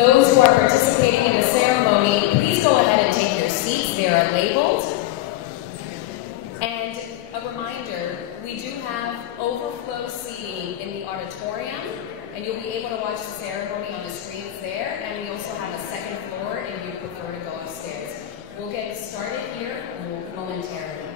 those who are participating in the ceremony, please go ahead and take your seats. They are labeled. And a reminder, we do have overflow seating in the auditorium, and you'll be able to watch the ceremony on the screens there, and we also have a second floor if you prefer to go upstairs. We'll get started here momentarily.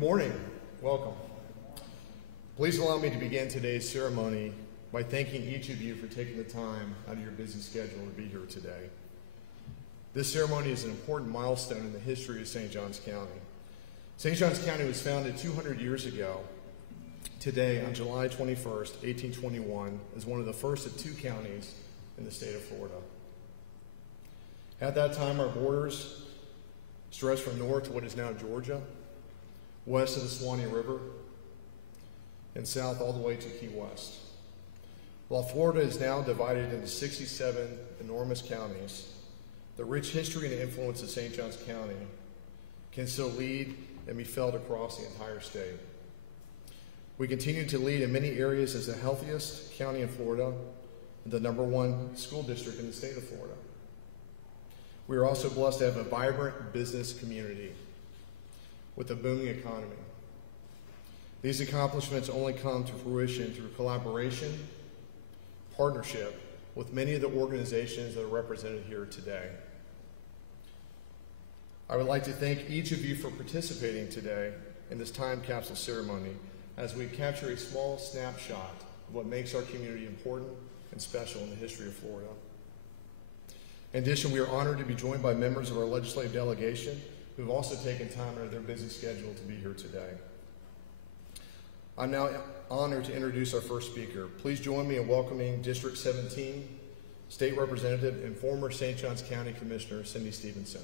Good morning. Welcome. Please allow me to begin today's ceremony by thanking each of you for taking the time out of your busy schedule to be here today. This ceremony is an important milestone in the history of St. Johns County. St. Johns County was founded 200 years ago today on July 21st, 1821, as one of the first of two counties in the state of Florida. At that time, our borders stretched from north to what is now Georgia, west of the Suwannee River, and south all the way to Key West. While Florida is now divided into 67 enormous counties, the rich history and influence of St. Johns County can still lead and be felt across the entire state. We continue to lead in many areas as the healthiest county in Florida and the #1 school district in the state of Florida. We are also blessed to have a vibrant business community with a booming economy. These accomplishments only come to fruition through collaboration, partnership with many of the organizations that are represented here today. I would like to thank each of you for participating today in this time capsule ceremony as we capture a small snapshot of what makes our community important and special in the history of Florida. In addition, we are honored to be joined by members of our legislative delegation who have also taken time out of their busy schedule to be here today. I'm now honored to introduce our first speaker. Please join me in welcoming District 17 State Representative and former St. Johns County Commissioner Cindy Stevenson.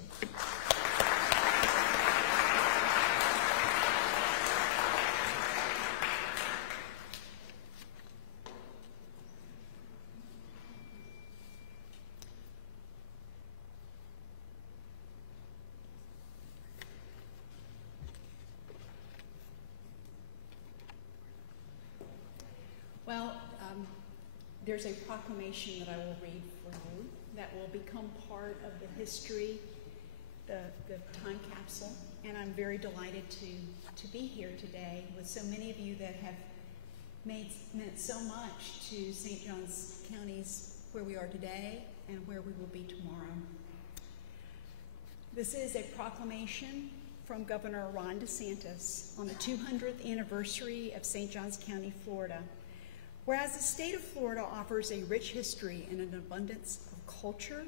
There's a proclamation that I will read for you that will become part of the history, the time capsule, and I'm very delighted to be here today with so many of you that have meant so much to St. Johns County's where we are today and where we will be tomorrow. This is a proclamation from Governor Ron DeSantis on the 200th anniversary of St. Johns County, Florida. Whereas the state of Florida offers a rich history and an abundance of culture,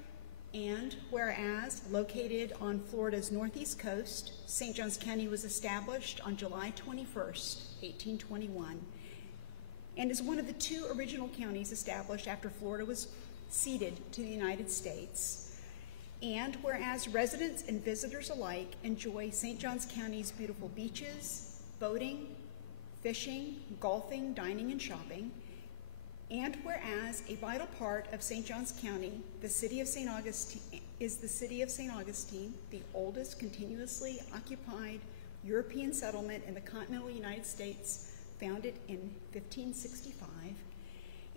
and whereas located on Florida's northeast coast, St. Johns County was established on July 21st, 1821, and is one of the two original counties established after Florida was ceded to the United States. And whereas residents and visitors alike enjoy St. Johns County's beautiful beaches, boating, fishing, golfing, dining, and shopping, and whereas a vital part of St. Johns County, the city of St. Augustine, is the city of St. Augustine, the oldest continuously occupied European settlement in the continental United States, founded in 1565,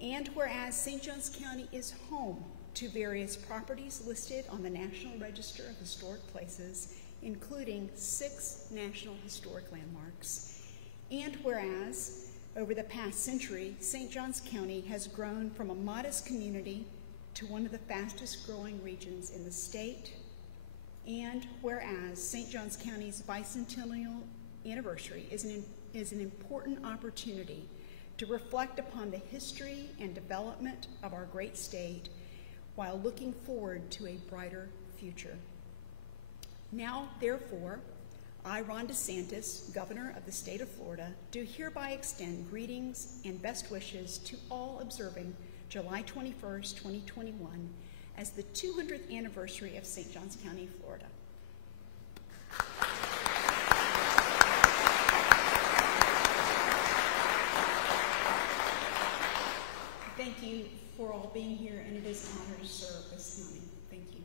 and whereas St. Johns County is home to various properties listed on the National Register of Historic Places, including 6 National Historic Landmarks, and whereas over the past century, St. Johns County has grown from a modest community to one of the fastest growing regions in the state, and whereas St. Johns County's bicentennial anniversary is an important opportunity to reflect upon the history and development of our great state while looking forward to a brighter future. Now, therefore, I, Ron DeSantis, Governor of the state of Florida, do hereby extend greetings and best wishes to all observing July 21st, 2021 as the 200th anniversary of St. Johns County, Florida. Thank you for all being here, and it is an honor to serve this county. Thank you.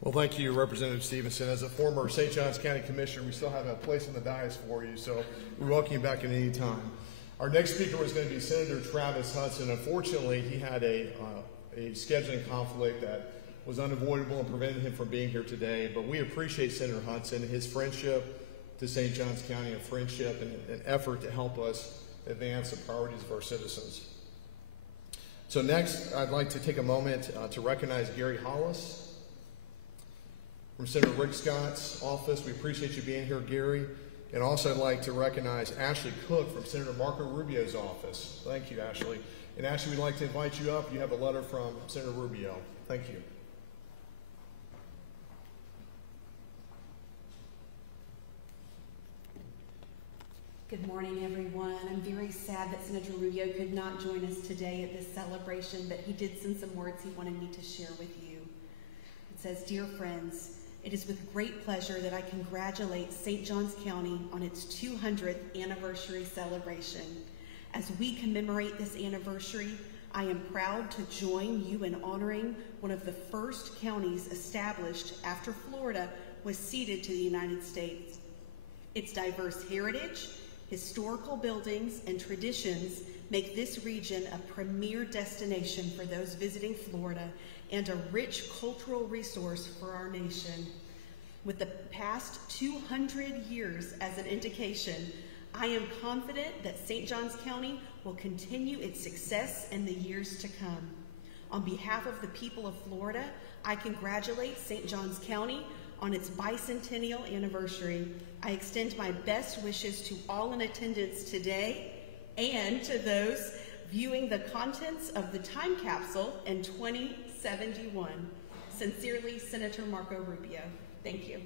Well, thank you, Representative Stevenson. As a former St. Johns County Commissioner, we still have a place on the dais for you, so we welcome you back at any time. Our next speaker was going to be Senator Travis Hudson. Unfortunately, he had a scheduling conflict that was unavoidable and prevented him from being here today, but we appreciate Senator Hudson, his friendship to St. Johns County, a friendship and an effort to help us advance the priorities of our citizens. So next, I'd like to take a moment to recognize Gary Hollis. from Senator Rick Scott's office. We appreciate you being here, Gary. And also I'd like to recognize Ashley Cook from Senator Marco Rubio's office. Thank you, Ashley. And Ashley, we'd like to invite you up. You have a letter from Senator Rubio. Thank you. Good morning, everyone. I'm very sad that Senator Rubio could not join us today at this celebration, but he did send some words he wanted me to share with you. It says, "Dear friends, it is with great pleasure that I congratulate St. Johns County on its 200th anniversary celebration. As we commemorate this anniversary, I am proud to join you in honoring one of the first counties established after Florida was ceded to the United States. Its diverse heritage, historical buildings, and traditions make this region a premier destination for those visiting Florida and a rich cultural resource for our nation. With the past 200 years as an indication, I am confident that St. Johns County will continue its success in the years to come. On behalf of the people of Florida, I congratulate St. Johns County on its bicentennial anniversary. I extend my best wishes to all in attendance today and to those viewing the contents of the time capsule in 2071. Sincerely, Senator Marco Rubio." Thank you.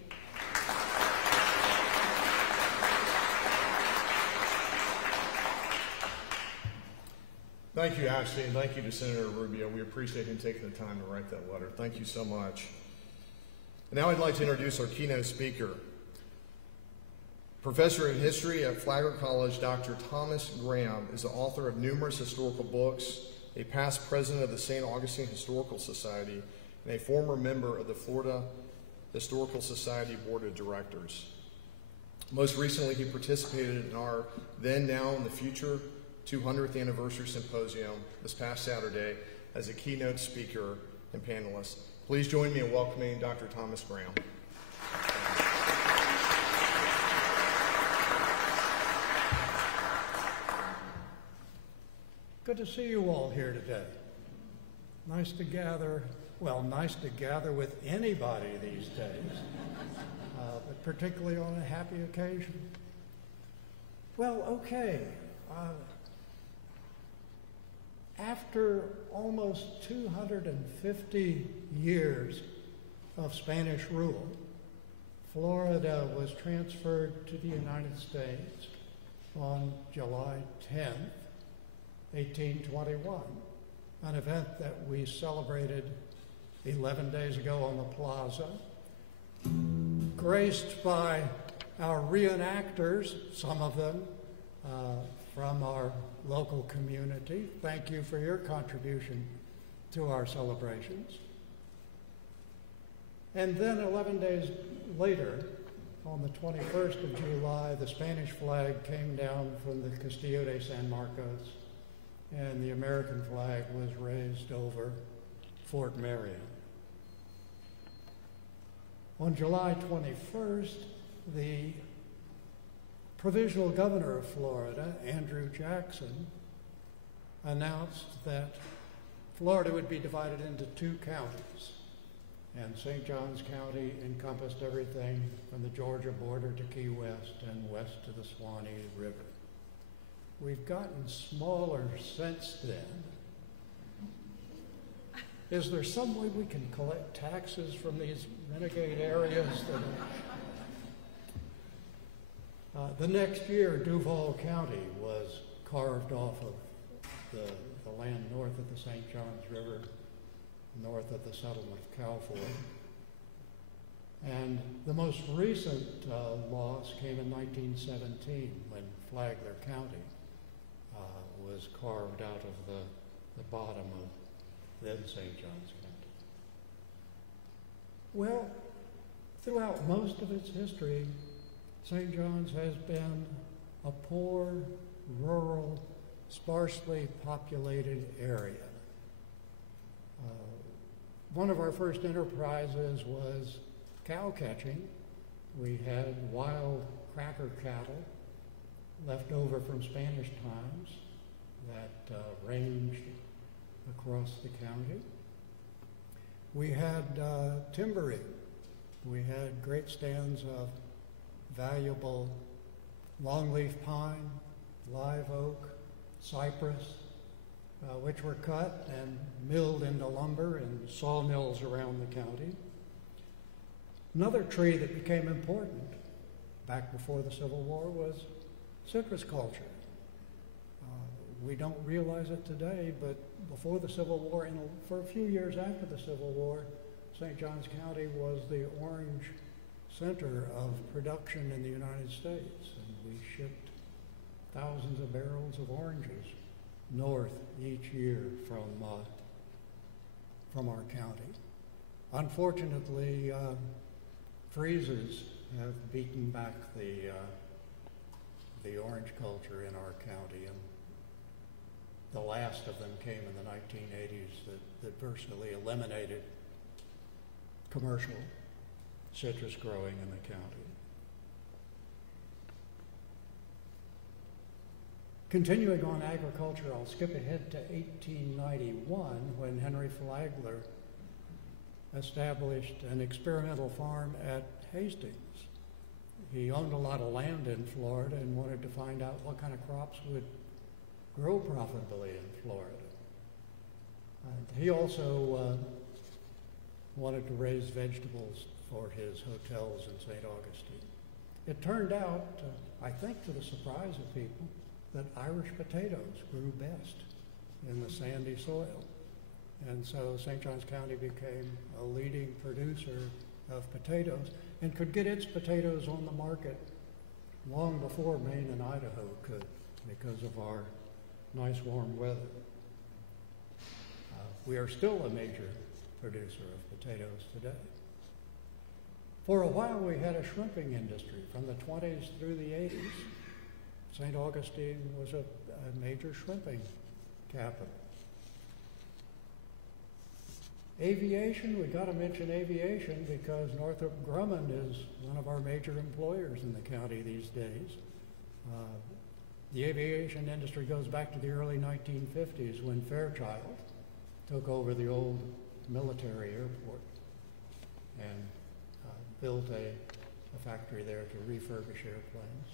Thank you, Ashley, and thank you to Senator Rubio. We appreciate him taking the time to write that letter. Thank you so much. And now I'd like to introduce our keynote speaker. Professor in History at Flagler College, Dr. Thomas Graham is the author of numerous historical books, a past president of the St. Augustine Historical Society, and a former member of the Florida Historical Society Board of Directors. Most recently, he participated in our Then, Now, and the Future 200th Anniversary Symposium this past Saturday as a keynote speaker and panelist. Please join me in welcoming Dr. Thomas Graham. Good to see you all here today. Nice to gather with anybody these days, but particularly on a happy occasion. Well, okay. After almost 250 years of Spanish rule, Florida was transferred to the United States on July 10th, 1821, an event that we celebrated 11 days ago on the plaza, graced by our reenactors, some of them from our local community. Thank you for your contribution to our celebrations. And then 11 days later, on the 21st of July, the Spanish flag came down from the Castillo de San Marcos, and the American flag was raised over Fort Marion. On July 21st, the Provisional Governor of Florida, Andrew Jackson, announced that Florida would be divided into two counties, and St. Johns County encompassed everything from the Georgia border to Key West and west to the Swanee River. We've gotten smaller since then. Is there some way we can collect taxes from these renegade areas? The next year, Duval County was carved off of the land north of the St. Johns River, north of the settlement of Cowfoy. And the most recent loss came in 1917 when Flagler County was carved out of the bottom of then St. Johns County. Well, throughout most of its history, St. John's has been a poor, rural, sparsely populated area. One of our first enterprises was cow catching. We had wild cracker cattle left over from Spanish times that ranged across the county. We had timbering We had great stands of valuable longleaf pine, live oak, cypress, which were cut and milled into lumber in sawmills around the county. Another tree that became important back before the Civil War was citrus culture. We don't realize it today, but before the Civil War, and for a few years after the Civil War, St. Johns County was the orange center of production in the United States, and we shipped thousands of barrels of oranges north each year from our county. Unfortunately, freezes have beaten back the orange culture in our county, and the last of them came in the 1980s that virtually eliminated commercial citrus growing in the county. Continuing on agriculture, I'll skip ahead to 1891 when Henry Flagler established an experimental farm at Hastings. He owned a lot of land in Florida and wanted to find out what kind of crops would grow profitably in Florida. He also wanted to raise vegetables for his hotels in St. Augustine. It turned out, I think to the surprise of people, that Irish potatoes grew best in the sandy soil. And so St. Johns County became a leading producer of potatoes and could get its potatoes on the market long before Maine and Idaho could because of our nice warm weather. We are still a major producer of potatoes today. For a while we had a shrimping industry from the 20s through the 80s. St. Augustine was a major shrimping capital. Aviation, we got to mention aviation because Northrop Grumman is one of our major employers in the county these days. The aviation industry goes back to the early 1950s when Fairchild took over the old military airport and built a factory there to refurbish airplanes.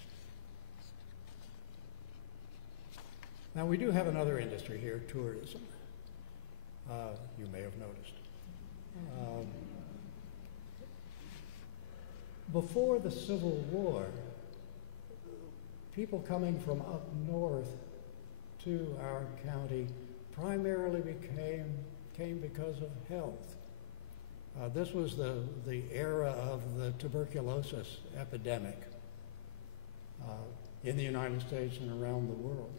Now we do have another industry here, tourism. You may have noticed. Before the Civil War, people coming from up north to our county primarily came because of health. This was the era of the tuberculosis epidemic in the United States and around the world.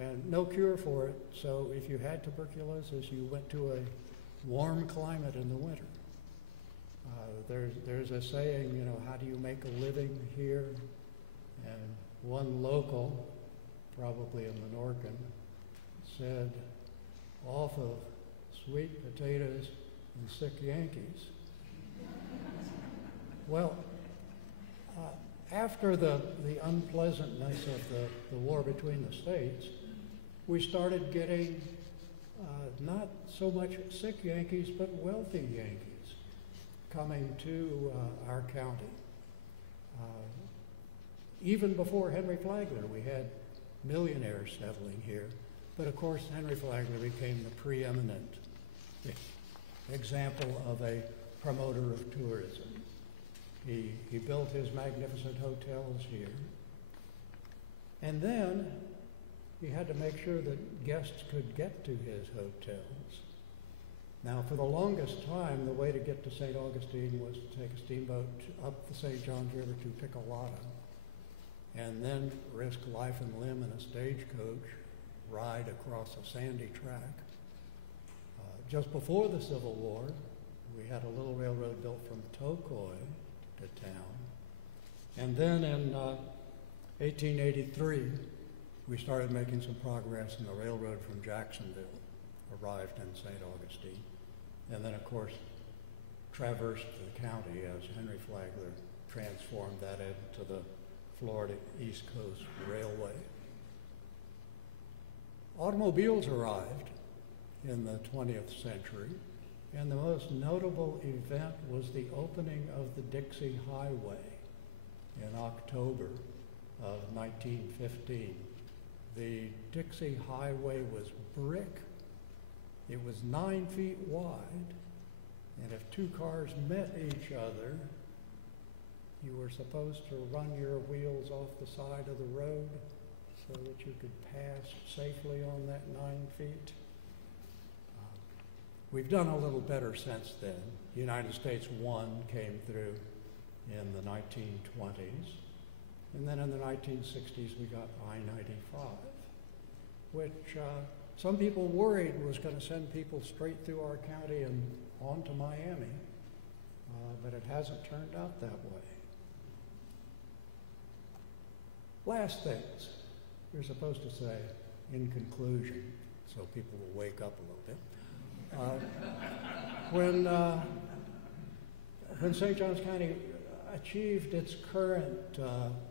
And no cure for it, so if you had tuberculosis, you went to a warm climate in the winter. There's a saying, you know, how do you make a living here? And one local, probably in Menorcan, said, off of sweet potatoes and sick Yankees. Well, after the unpleasantness of the war between the states, we started getting not so much sick Yankees, but wealthy Yankees coming to our county. Even before Henry Flagler, we had millionaires settling here. But of course, Henry Flagler became the preeminent example of a promoter of tourism. He built his magnificent hotels here. And then he had to make sure that guests could get to his hotels. Now, for the longest time, the way to get to St. Augustine was to take a steamboat up the St. Johns River to Piccolata, and then risk life and limb in a stagecoach ride across a sandy track. Just before the Civil War, we had a little railroad built from Tocoy to town. And then in 1883, we started making some progress, and the railroad from Jacksonville arrived in St. Augustine. And then, of course, traversed the county as Henry Flagler transformed that into the Florida East Coast Railway. Automobiles arrived in the 20th century, And the most notable event was the opening of the Dixie Highway in October of 1915. The Dixie Highway was brick. It was 9 feet wide, and if two cars met each other, you were supposed to run your wheels off the side of the road so that you could pass safely on that 9 feet. We've done a little better since then. United States 1 came through in the 1920s, and then in the 1960s we got I-95, which some people worried was going to send people straight through our county and on to Miami, but it hasn't turned out that way. Last things you're supposed to say in conclusion, so people will wake up a little bit. When St. Johns County achieved its current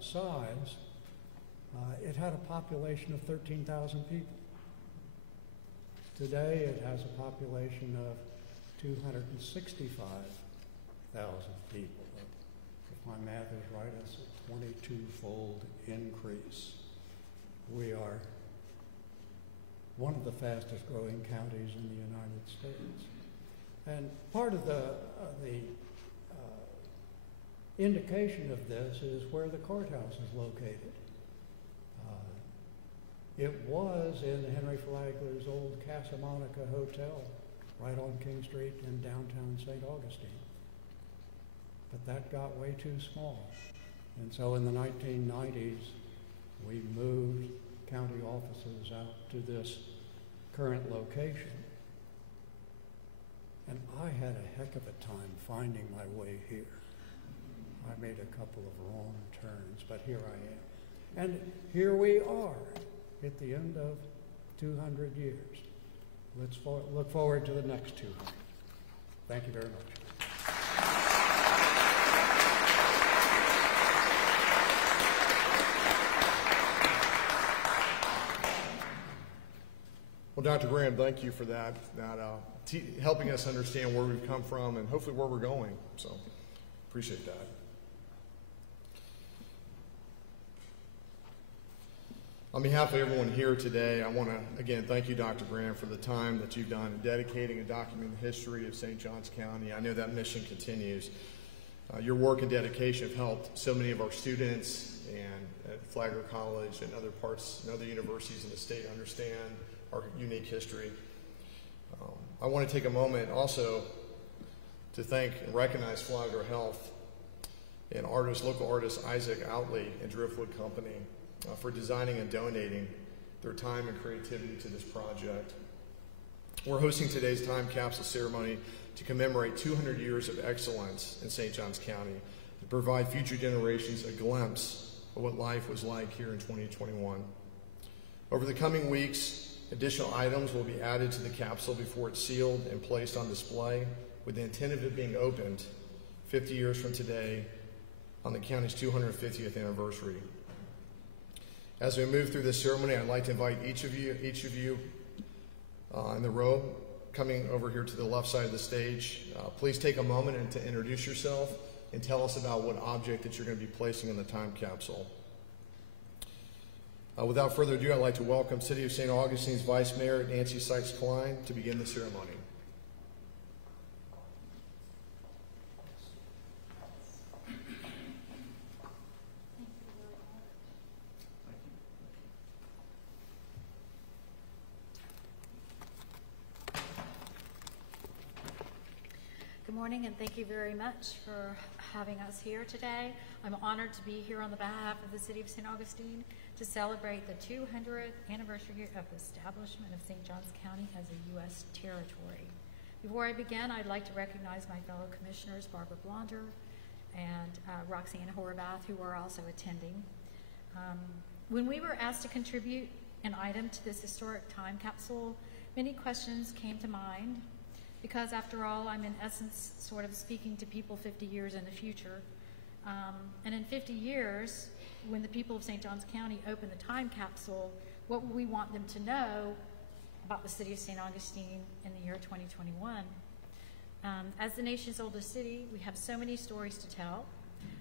size, it had a population of 13,000 people. Today it has a population of 265,000 people. If my math is right, it's a 22-fold increase. We are one of the fastest growing counties in the United States. And part of the indication of this is where the courthouse is located. It was in Henry Flagler's old Casa Monica Hotel, right on King Street in downtown St. Augustine. But that got way too small. And so in the 1990s, we moved county offices out to this current location. And I had a heck of a time finding my way here. I made a couple of wrong turns, but here I am. And here we are at the end of 200 years. Let's look forward to the next 200. Thank you very much. Well, Dr. Graham, thank you for that helping us understand where we've come from and hopefully where we're going. So, appreciate that. On behalf of everyone here today, I want to, again, thank you, Dr. Graham, for the time that you've done in dedicating and documenting the history of St. Johns County. I know that mission continues. Your work and dedication have helped so many of our students and at Flagler College and other parts and other universities in the state understand our unique history. I want to take a moment also to thank and recognize Flagler Health and local artist Isaac Outley and Driftwood Company for designing and donating their time and creativity to this project. We're hosting today's time capsule ceremony to commemorate 200 years of excellence in St. Johns County, to provide future generations a glimpse of what life was like here in 2021. Over the coming weeks, additional items will be added to the capsule before it's sealed and placed on display, with the intent of it being opened 50 years from today on the county's 250th anniversary. As we move through this ceremony, I'd like to invite each of you in the row coming over here to the left side of the stage. Please take a moment and to introduce yourself and tell us about what object that you're going to be placing in the time capsule. Without further ado, I'd like to welcome City of St. Augustine's Vice Mayor Nancy Sykes-Klein to begin the ceremony. Good morning, and thank you very much for having us here today. I'm honored to be here on the behalf of the City of St. Augustine to celebrate the 200th anniversary of the establishment of St. Johns County as a U.S. territory. Before I begin, I'd like to recognize my fellow commissioners, Barbara Blonder and Roxanne Horvath, who are also attending. When we were asked to contribute an item to this historic time capsule, many questions came to mind, because after all, I'm in essence sort of speaking to people 50 years in the future. And in 50 years, when the people of St. Johns County open the time capsule, what will we want them to know about the city of St. Augustine in the year 2021? As the nation's oldest city, we have so many stories to tell,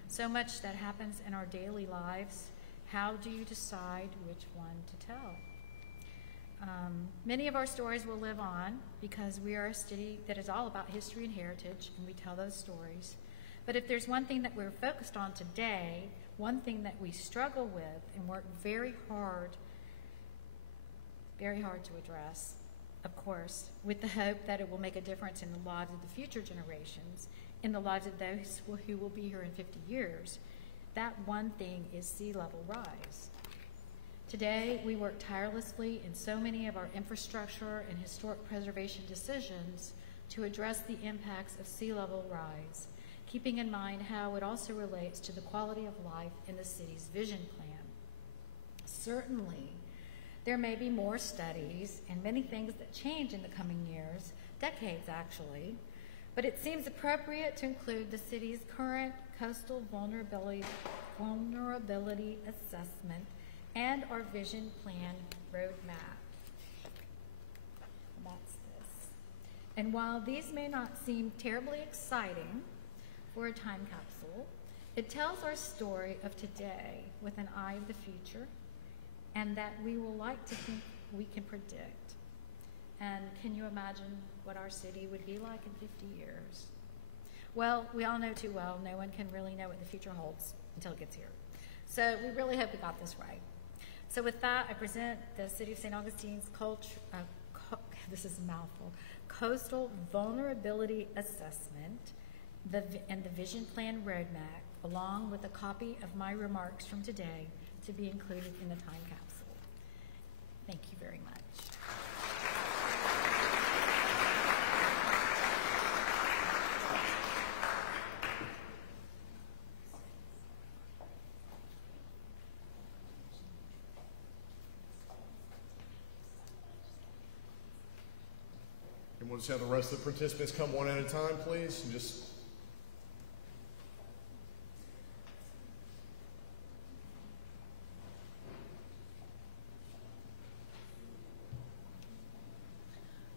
so much that happens in our daily lives. How do you decide which one to tell? Many of our stories will live on because we are a city that is all about history and heritage, and we tell those stories. But if there's one thing that we're focused on today, one thing that we struggle with and work very hard to address, of course, with the hope that it will make a difference in the lives of the future generations, in the lives of those who will be here in 50 years, that one thing is sea level rise. Today, we work tirelessly in so many of our infrastructure and historic preservation decisions to address the impacts of sea level rise, keeping in mind how it also relates to the quality of life in the city's vision plan. Certainly, there may be more studies and many things that change in the coming years, decades actually, but it seems appropriate to include the city's current coastal vulnerability assessment and our vision plan roadmap. That's this. And while these may not seem terribly exciting for a time capsule, it tells our story of today with an eye of the future, and that we will like to think we can predict. And can you imagine what our city would be like in 50 years? Well, we all know too well, no one can really know what the future holds until it gets here. So we really hope we got this right. So with that, I present the City of St. Augustine's this is a mouthful, Coastal Vulnerability Assessment and the Vision Plan Roadmap, along with a copy of my remarks from today to be included in the time capsule. Thank you very much. And we'll just have the rest of the participants come one at a time, please, and just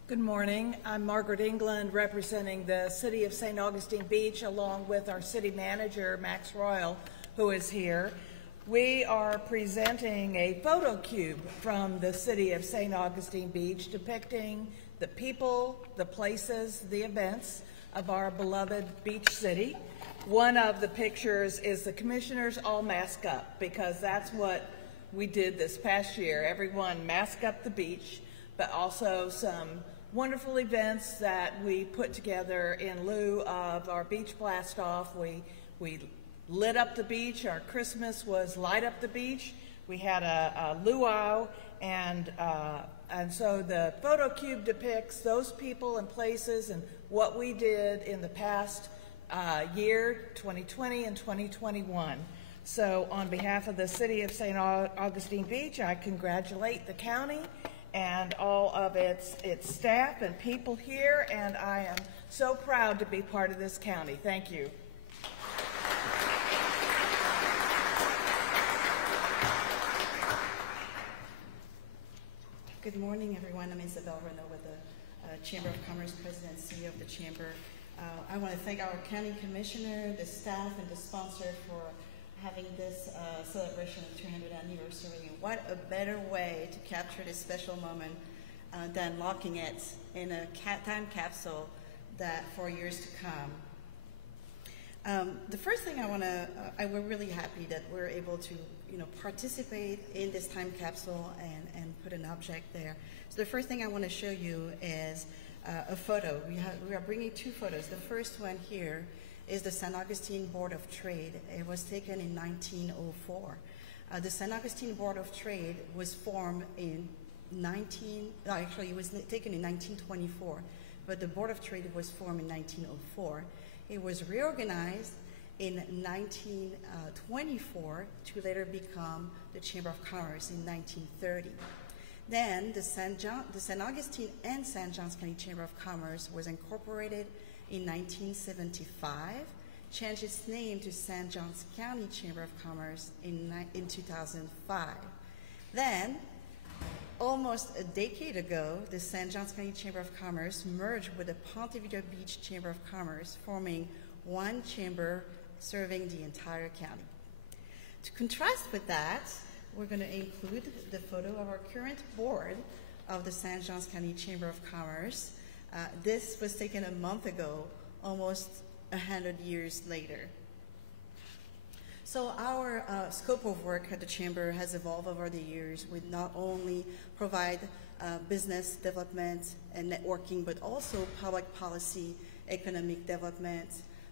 Good morning. I'm Margaret England, representing the City of St. Augustine Beach, along with our city manager, Max Royal, who is here. We are presenting a photo cube from the City of St. Augustine Beach depicting the people, the places, the events of our beloved beach city. One of the pictures is the commissioners all mask up, because that's what we did this past year. Everyone mask up the beach, but also some wonderful events that we put together in lieu of our beach blast off. We lit up the beach. Our Christmas was light up the beach. We had a luau, and so the photo cube depicts those people and places and what we did in the past year, 2020 and 2021. So on behalf of the City of St. Augustine Beach, I congratulate the county and all of its staff and people here, and I am so proud to be part of this county. Thank you. Good morning, everyone. I'm Isabel Renault with the Chamber of Commerce, President and CEO of the Chamber. I want to thank our County Commissioner, the staff, and the sponsor for having this celebration of the 200th anniversary. And what a better way to capture this special moment than locking it in a time capsule that for years to come. The first thing we're really happy that we're able to participate in this time capsule and put an object there. So the first thing I want to show you is a photo. We are bringing two photos. The first one here is the St. Augustine Board of Trade. It was taken in 1904. The St. Augustine Board of Trade was formed in it was taken in 1924, but the Board of Trade was formed in 1904. It was reorganized in 1924 to later become the Chamber of Commerce in 1930. Then the St. Augustine and St. Johns County Chamber of Commerce was incorporated in 1975, changed its name to St. Johns County Chamber of Commerce in 2005. Then Almost a decade ago, the St. Johns County Chamber of Commerce merged with the Ponte Vedra Beach Chamber of Commerce, forming one chamber serving the entire county. To contrast with that, we're going to include the photo of our current board of the St. Johns County Chamber of Commerce. This was taken a month ago, almost 100 years later. So our scope of work at the Chamber has evolved over the years. We not only provide business development and networking, but also public policy, economic development,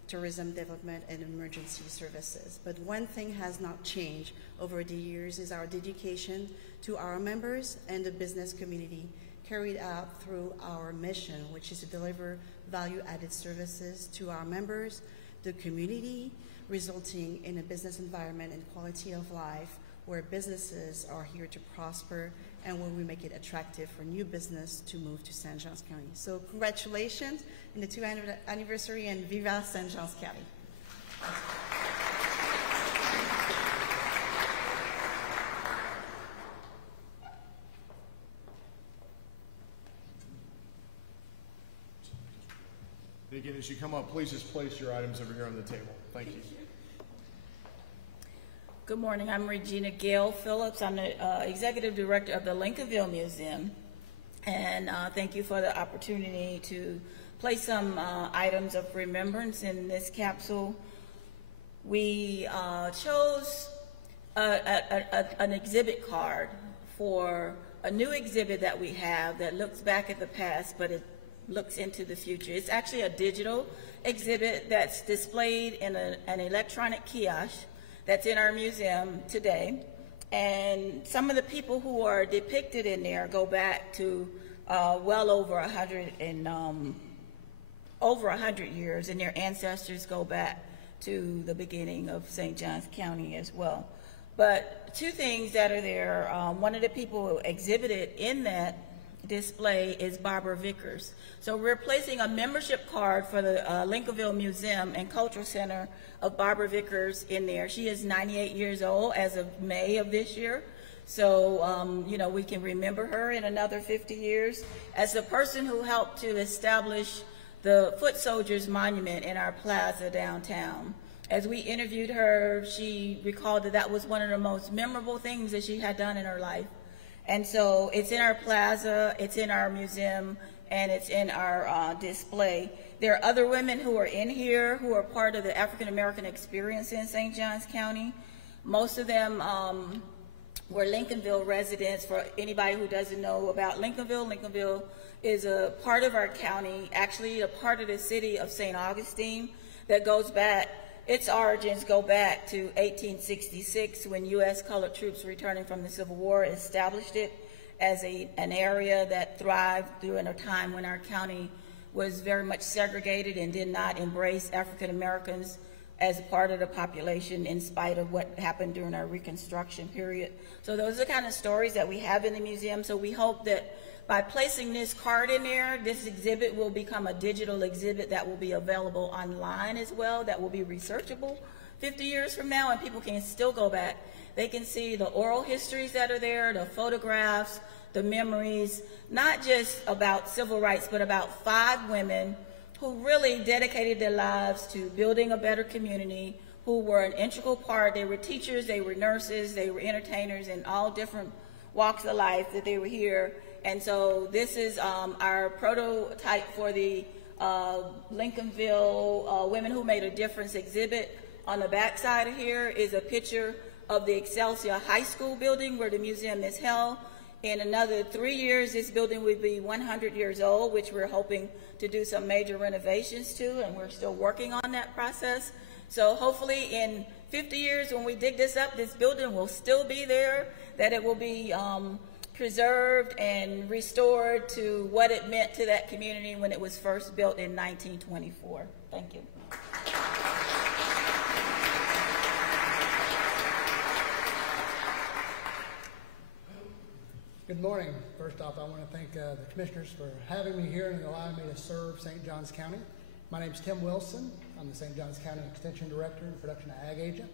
tourism development, and emergency services. But one thing has not changed over the years is our dedication to our members and the business community, carried out through our mission, which is to deliver value-added services to our members, the community, resulting in a business environment and quality of life where businesses are here to prosper and where we make it attractive for new business to move to St. Johns County. So congratulations in the 200th anniversary, and Viva St. Johns County. And again, as you come up, please just place your items over here on the table. Thank you. Good morning. I'm Regina Gail Phillips. I'm the Executive Director of the Lincolnville Museum. And thank you for the opportunity to place some items of remembrance in this capsule. We chose an exhibit card for a new exhibit that we have that looks back at the past, but it looks into the future. It's actually a digital exhibit that's displayed in an electronic kiosk that's in our museum today. And some of the people who are depicted in there go back to well over 100 years, and their ancestors go back to the beginning of St. Johns County as well. But two things that are there, one of the people who exhibited in that display is Barbara Vickers. So we're placing a membership card for the Lincolnville Museum and Cultural Center of Barbara Vickers in there. She is 98 years old as of May of this year. So, you know, we can remember her in another 50 years as the person who helped to establish the Foot Soldiers Monument in our plaza downtown. As we interviewed her, she recalled that that was one of the most memorable things that she had done in her life. And so it's in our plaza, it's in our museum, and it's in our display. There are other women who are in here who are part of the African American experience in St. Johns County. Most of them were Lincolnville residents. For anybody who doesn't know about Lincolnville, Lincolnville is a part of our county, actually a part of the city of St. Augustine that goes back. Its origins go back to 1866 when U.S. colored troops returning from the Civil War established it as an area that thrived during a time when our county was very much segregated and did not embrace African Americans as a part of the population in spite of what happened during our Reconstruction period. So those are the kind of stories that we have in the museum. So we hope that by placing this card in there, this exhibit will become a digital exhibit that will be available online as well, that will be researchable 50 years from now, and people can still go back. They can see the oral histories that are there, the photographs, the memories, not just about civil rights, but about 5 women who really dedicated their lives to building a better community, who were an integral part. They were teachers, they were nurses, they were entertainers in all different walks of life that they were here. And so this is our prototype for the Lincolnville Women Who Made a Difference exhibit. On the back side of here is a picture of the Excelsior High School building where the museum is held. In another 3 years, this building will be 100 years old, which we're hoping to do some major renovations to, and we're still working on that process. So hopefully in 50 years when we dig this up, this building will still be there, that it will be preserved and restored to what it meant to that community when it was first built in 1924. Thank you. Good morning. First off, I want to thank the commissioners for having me here and allowing me to serve St. Johns County. My name is Tim Wilson. I'm the St. Johns County Extension Director and Production Ag Agent,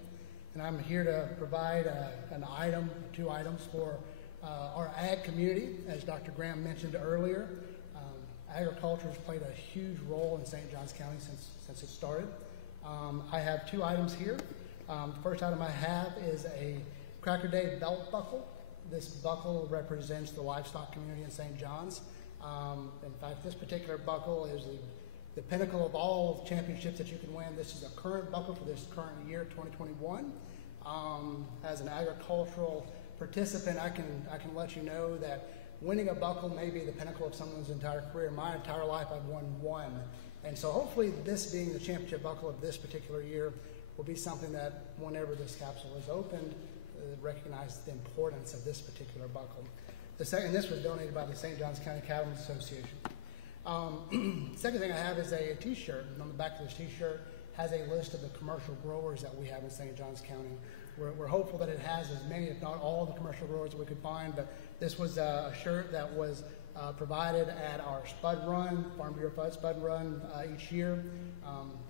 and I'm here to provide an item, 2 items for our ag community, as Dr. Graham mentioned earlier. Agriculture has played a huge role in St. Johns County since it started. I have two items here. The first item I have is a Cracker Day belt buckle. This buckle represents the livestock community in St. John's. In fact, this particular buckle is the pinnacle of all championships that you can win. This is a current buckle for this current year, 2021. As an agricultural participant, I can let you know that winning a buckle may be the pinnacle of someone's entire career. My entire life, I've won one. And so hopefully this being the championship buckle of this particular year will be something that whenever this capsule is opened, recognize the importance of this particular buckle. And this was donated by the St. Johns County Cattlemen's Association. Second thing I have is a t-shirt, and on the back of this t-shirt has a list of the commercial growers that we have in St. Johns County. We're hopeful that it has as many, if not all, of the commercial growers that we could find, but this was a shirt that was provided at our Spud Run, Farm Bureau Spud Run each year.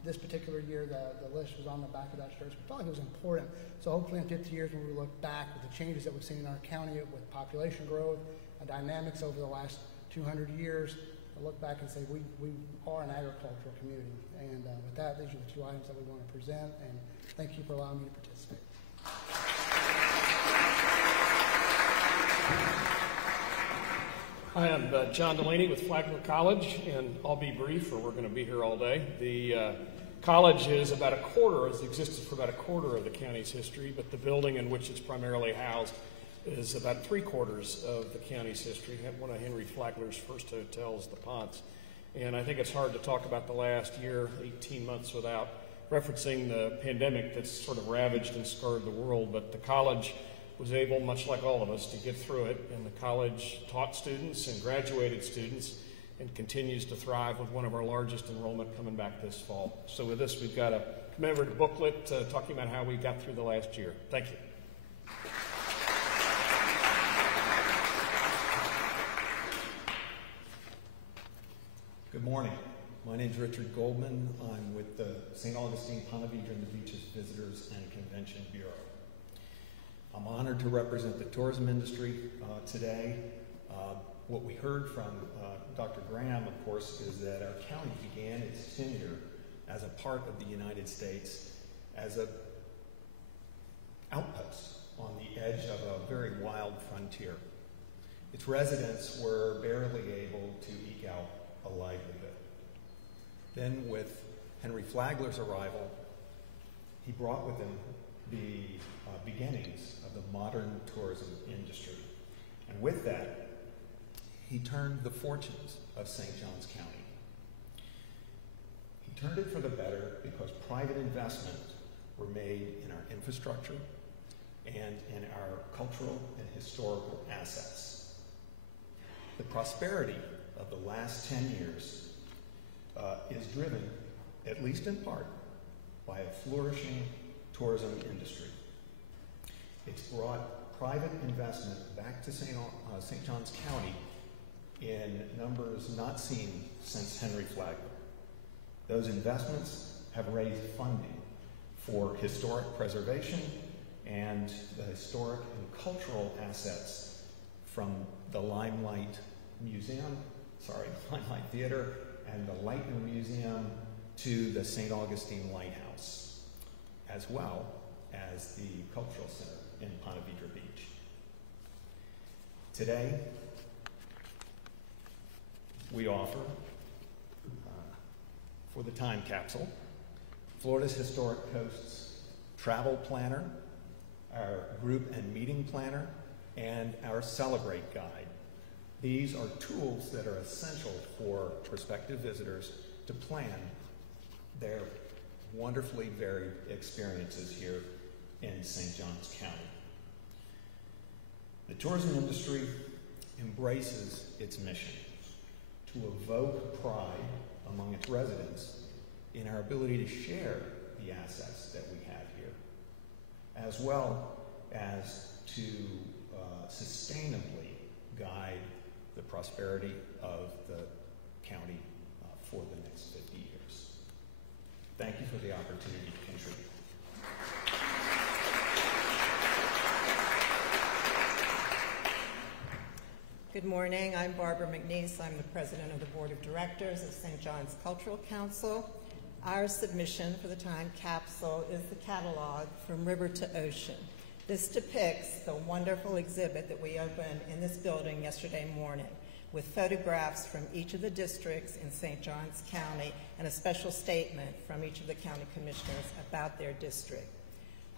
This particular year, the list was on the back of that shirt, so we felt like it was important. So hopefully in 50 years when we look back with the changes that we've seen in our county with population growth and dynamics over the last 200 years, we'll look back and say we are an agricultural community. And with that, these are the two items that we want to present, and thank you for allowing me to participate. Hi, I'm John Delaney with Flagler College, and I'll be brief, or we're going to be here all day. The college is has existed for about a quarter of the county's history, but the building in which it's primarily housed is about 3/4 of the county's history. One of Henry Flagler's first hotels, the Ponce. And I think it's hard to talk about the last year, 18 months, without referencing the pandemic that's sort of ravaged and scarred the world. But the college was able, much like all of us, to get through it, and the college taught students and graduated students and continues to thrive with one of our largest enrollment coming back this fall. So with this, we've got a commemorative booklet talking about how we got through the last year. Thank you. Good morning. My name is Richard Goldman. I'm with the St. Augustine, Ponte Vedra and the Beaches Visitors and Convention Bureau. I'm honored to represent the tourism industry today. What we heard from Dr. Graham, of course, is that our county began its tenure as a part of the United States as an outpost on the edge of a very wild frontier. Its residents were barely able to eke out a livelihood. Then with Henry Flagler's arrival, he brought with him the beginnings of the modern tourism industry. And with that, he turned the fortunes of St. Johns County. He turned it for the better because private investments were made in our infrastructure and in our cultural and historical assets. The prosperity of the last 10 years is driven, at least in part, by a flourishing tourism industry. It's brought private investment back to St. Johns County in numbers not seen since Henry Flagler. Those investments have raised funding for historic preservation and the historic and cultural assets from the Limelight Theater and the Lightner Museum to the St. Augustine Lighthouse, as well as the Cultural Center in Ponte Vedra Beach. Today, we offer, for the time capsule, Florida's Historic Coasts Travel Planner, our Group and Meeting Planner, and our Celebrate Guide. These are tools that are essential for prospective visitors to plan their wonderfully varied experiences here in St. Johns County. The tourism industry embraces its mission to evoke pride among its residents in our ability to share the assets that we have here, as well as to sustainably guide the prosperity of the county for the next 50 years. Thank you for the opportunity to contribute. Good morning. I'm Barbara McNeese. I'm the president of the board of directors of St. John's Cultural Council. Our submission for the time capsule is the catalog From River to Ocean. This depicts the wonderful exhibit that we opened in this building yesterday morning with photographs from each of the districts in St. John's County and a special statement from each of the county commissioners about their district.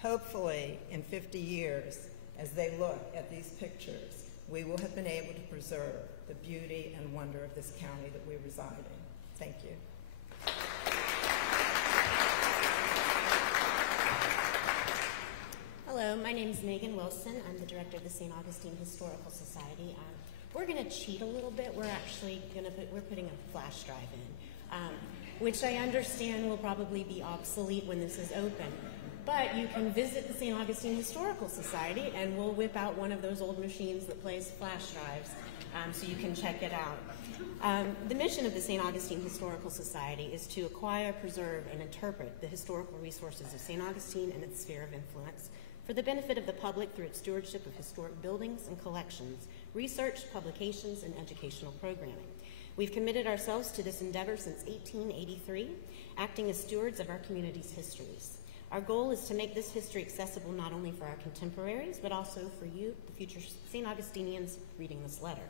Hopefully, in 50 years, as they look at these pictures, we will have been able to preserve the beauty and wonder of this county that we reside in. Thank you. Hello, my name is Megan Wilson. I'm the director of the St. Augustine Historical Society. We're going to cheat a little bit. We're actually we're putting a flash drive in, which I understand will probably be obsolete when this is open. But you can visit the St. Augustine Historical Society, and we'll whip out one of those old machines that plays flash drives, so you can check it out. The mission of the St. Augustine Historical Society is to acquire, preserve, and interpret the historical resources of St. Augustine and its sphere of influence for the benefit of the public through its stewardship of historic buildings and collections, research, publications, and educational programming. We've committed ourselves to this endeavor since 1883, acting as stewards of our community's histories. Our goal is to make this history accessible not only for our contemporaries, but also for you, the future St. Augustinians reading this letter.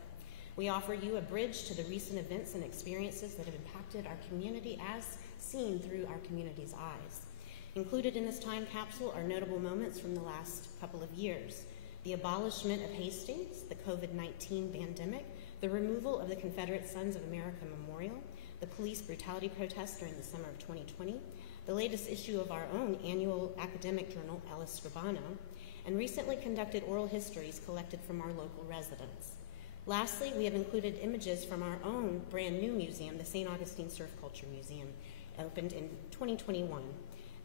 We offer you a bridge to the recent events and experiences that have impacted our community as seen through our community's eyes. Included in this time capsule are notable moments from the last couple of years. The abolishment of Hastings, the COVID-19 pandemic, the removal of the Confederate Sons of America Memorial, the police brutality protests during the summer of 2020, the latest issue of our own annual academic journal, Ellis Scribano, and recently conducted oral histories collected from our local residents. Lastly, we have included images from our own brand new museum, the St. Augustine Surf Culture Museum, opened in 2021.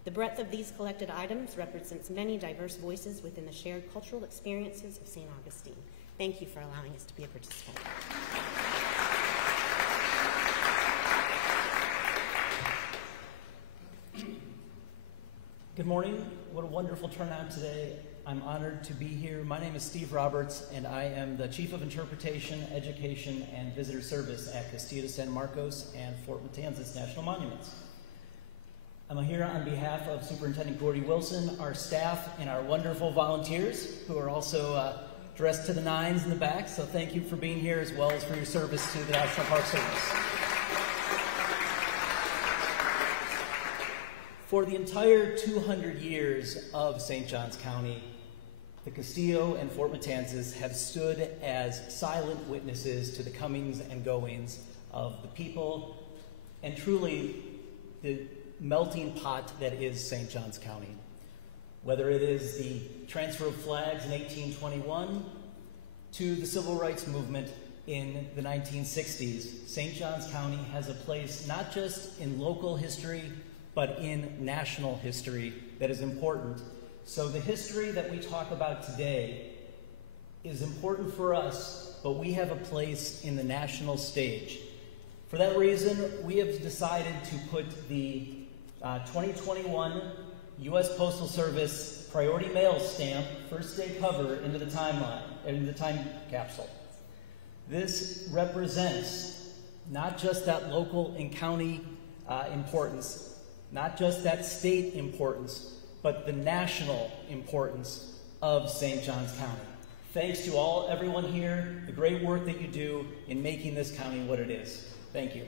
The breadth of these collected items represents many diverse voices within the shared cultural experiences of St. Augustine. Thank you for allowing us to be a participant. Good morning. What a wonderful turnout today. I'm honored to be here. My name is Steve Roberts, and I am the Chief of Interpretation, Education, and Visitor Service at Castillo de San Marcos and Fort Matanzas National Monuments. I'm here on behalf of Superintendent Gordy Wilson, our staff, and our wonderful volunteers who are also dressed to the nines in the back. So thank you for being here as well as for your service to the National Park Service. For the entire 200 years of St. Johns County, the Castillo and Fort Matanzas have stood as silent witnesses to the comings and goings of the people and truly the melting pot that is St. Johns County. Whether it is the transfer of flags in 1821 to the Civil Rights Movement in the 1960s, St. Johns County has a place not just in local history, but in national history that is important. So the history that we talk about today is important for us, but we have a place in the national stage. For that reason, we have decided to put the 2021 U.S. Postal Service Priority Mail Stamp First Day cover into the timeline, into the time capsule. This represents not just that local and county importance, not just that state importance, but the national importance of St. Johns County. Thanks to everyone here, the great work that you do in making this county what it is. Thank you.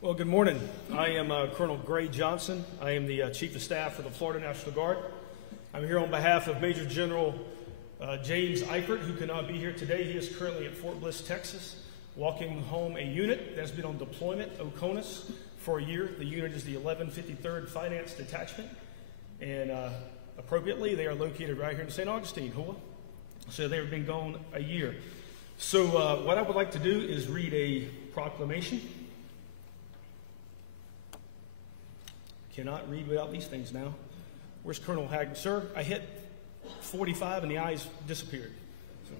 Well, good morning. I am Colonel Gray Johnson. I am the Chief of Staff for the Florida National Guard. I'm here on behalf of Major General James Eifert, who cannot be here today. He is currently at Fort Bliss, Texas, walking home a unit that has been on deployment, OCONUS, for a year. The unit is the 1153rd Finance Detachment, and appropriately, they are located right here in St. Augustine, Hoa. So they've been gone a year. So what I would like to do is read a proclamation. Cannot read without these things now. Where's Colonel Hagen? Sir, I hit 45 and the eyes disappeared. So.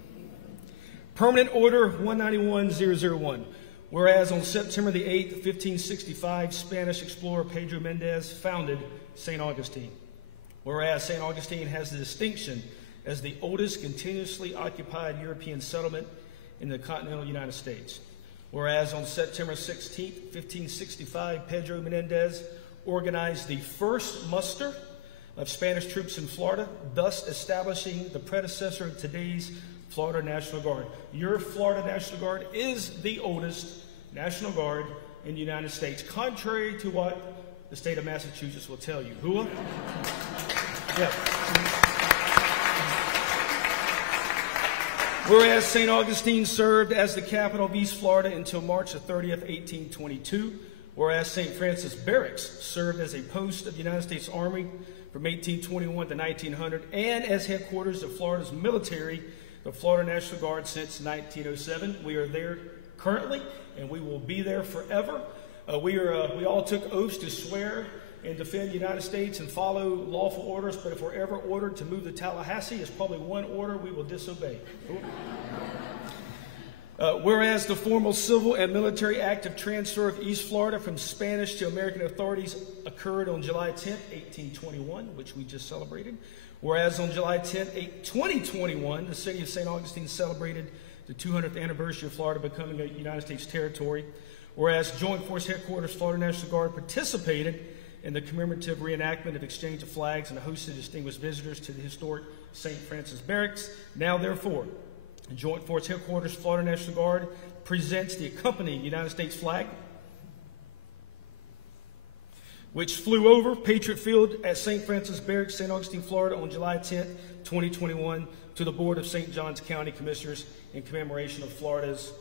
Permanent Order 191-001. Whereas on September the 8th, 1565, Spanish explorer Pedro Mendez founded St. Augustine. Whereas St. Augustine has the distinction as the oldest continuously occupied European settlement in the continental United States. Whereas on September 16, 1565, Pedro Menendez organized the first muster of Spanish troops in Florida, thus establishing the predecessor of today's Florida National Guard. Your Florida National Guard is the oldest National Guard in the United States, contrary to what the state of Massachusetts will tell you. Who? Yeah. Whereas St. Augustine served as the capital of East Florida until March 30th, 1822, whereas St. Francis Barracks served as a post of the United States Army from 1821 to 1900 and as headquarters of Florida's military, the Florida National Guard, since 1907. We are there currently, and we will be there forever. We all took oaths to swear and defend the United States and follow lawful orders, but if we're ever ordered to move to Tallahassee, it's probably one order we will disobey. Whereas the formal civil and military act of transfer of East Florida from Spanish to American authorities occurred on July 10, 1821, which we just celebrated. Whereas on July 10, 2021, the city of St. Augustine celebrated the 200th anniversary of Florida becoming a United States territory. Whereas Joint Force Headquarters Florida National Guard participated in the commemorative reenactment of exchange of flags and hosted distinguished visitors to the historic St. Francis Barracks. Now, therefore, the Joint Force Headquarters Florida National Guard presents the accompanying United States flag, which flew over Patriot Field at St. Francis Barracks, St. Augustine, Florida on July 10, 2021 to the Board of St. Johns County Commissioners in commemoration of Florida's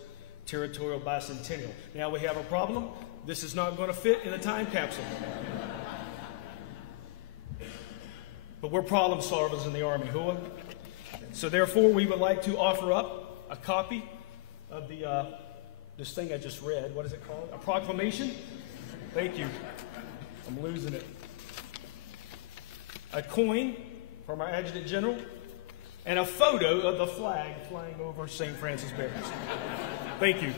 territorial bicentennial. Now we have a problem. This is not going to fit in a time capsule. But we're problem solvers in the Army, who? So therefore, we would like to offer up a copy of the this thing I just read. What is it called? A proclamation? Thank you. I'm losing it. A coin from our Adjutant General, and a photo of the flag flying over St. Francis Barracks. Thank you.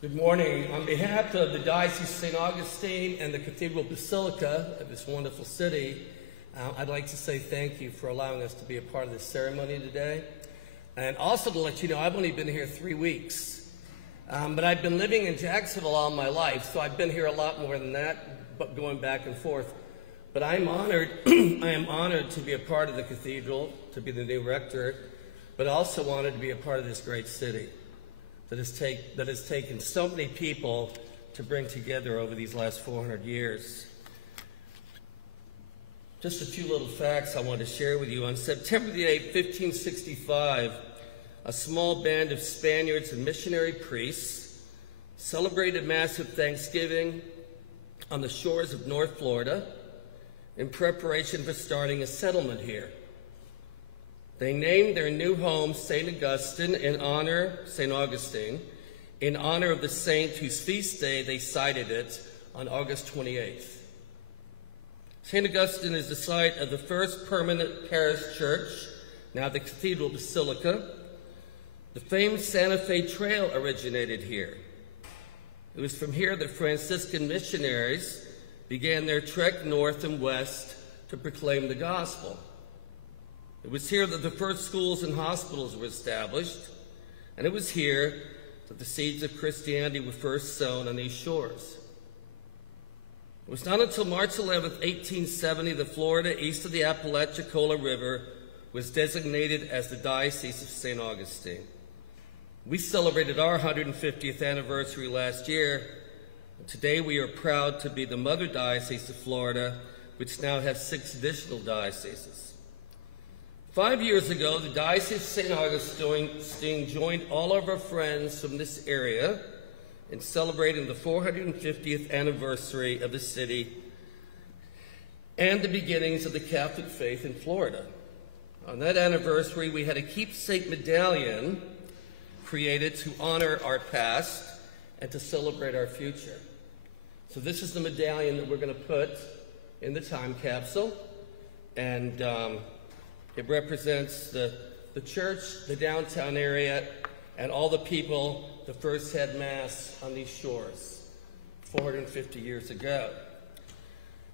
Good morning. On behalf of the Diocese of St. Augustine and the Cathedral Basilica of this wonderful city, I'd like to say thank you for allowing us to be a part of this ceremony today. And also to let you know, I've only been here 3 weeks, but I've been living in Jacksonville all my life, so I've been here a lot more than that, but going back and forth. But I'm honored, I am honored to be a part of the cathedral, to be the new rector, but also honored to be a part of this great city that has taken so many people to bring together over these last 400 years. Just a few little facts I want to share with you. On September the 8th, 1565, a small band of Spaniards and missionary priests celebrated massive Thanksgiving on the shores of North Florida in preparation for starting a settlement here. They named their new home St. Augustine in honor, St. Augustine, in honor of the saint whose feast day they cited it on August 28th. St. Augustine is the site of the first permanent parish church, now the Cathedral Basilica. The famed Santa Fe Trail originated here. It was from here that Franciscan missionaries began their trek north and west to proclaim the gospel. It was here that the first schools and hospitals were established, and it was here that the seeds of Christianity were first sown on these shores. It was not until March 11, 1870, that Florida, east of the Apalachicola River, was designated as the Diocese of St. Augustine. We celebrated our 150th anniversary last year, and today we are proud to be the mother diocese of Florida, which now has 6 additional dioceses. 5 years ago, the Diocese of St. Augustine joined all of our friends from this area in celebrating the 450th anniversary of the city and the beginnings of the Catholic faith in Florida. On that anniversary, we had a keepsake medallion created to honor our past and to celebrate our future. So this is the medallion that we're going to put in the time capsule, and it represents the church, the downtown area, and all the people that first had Mass on these shores 450 years ago.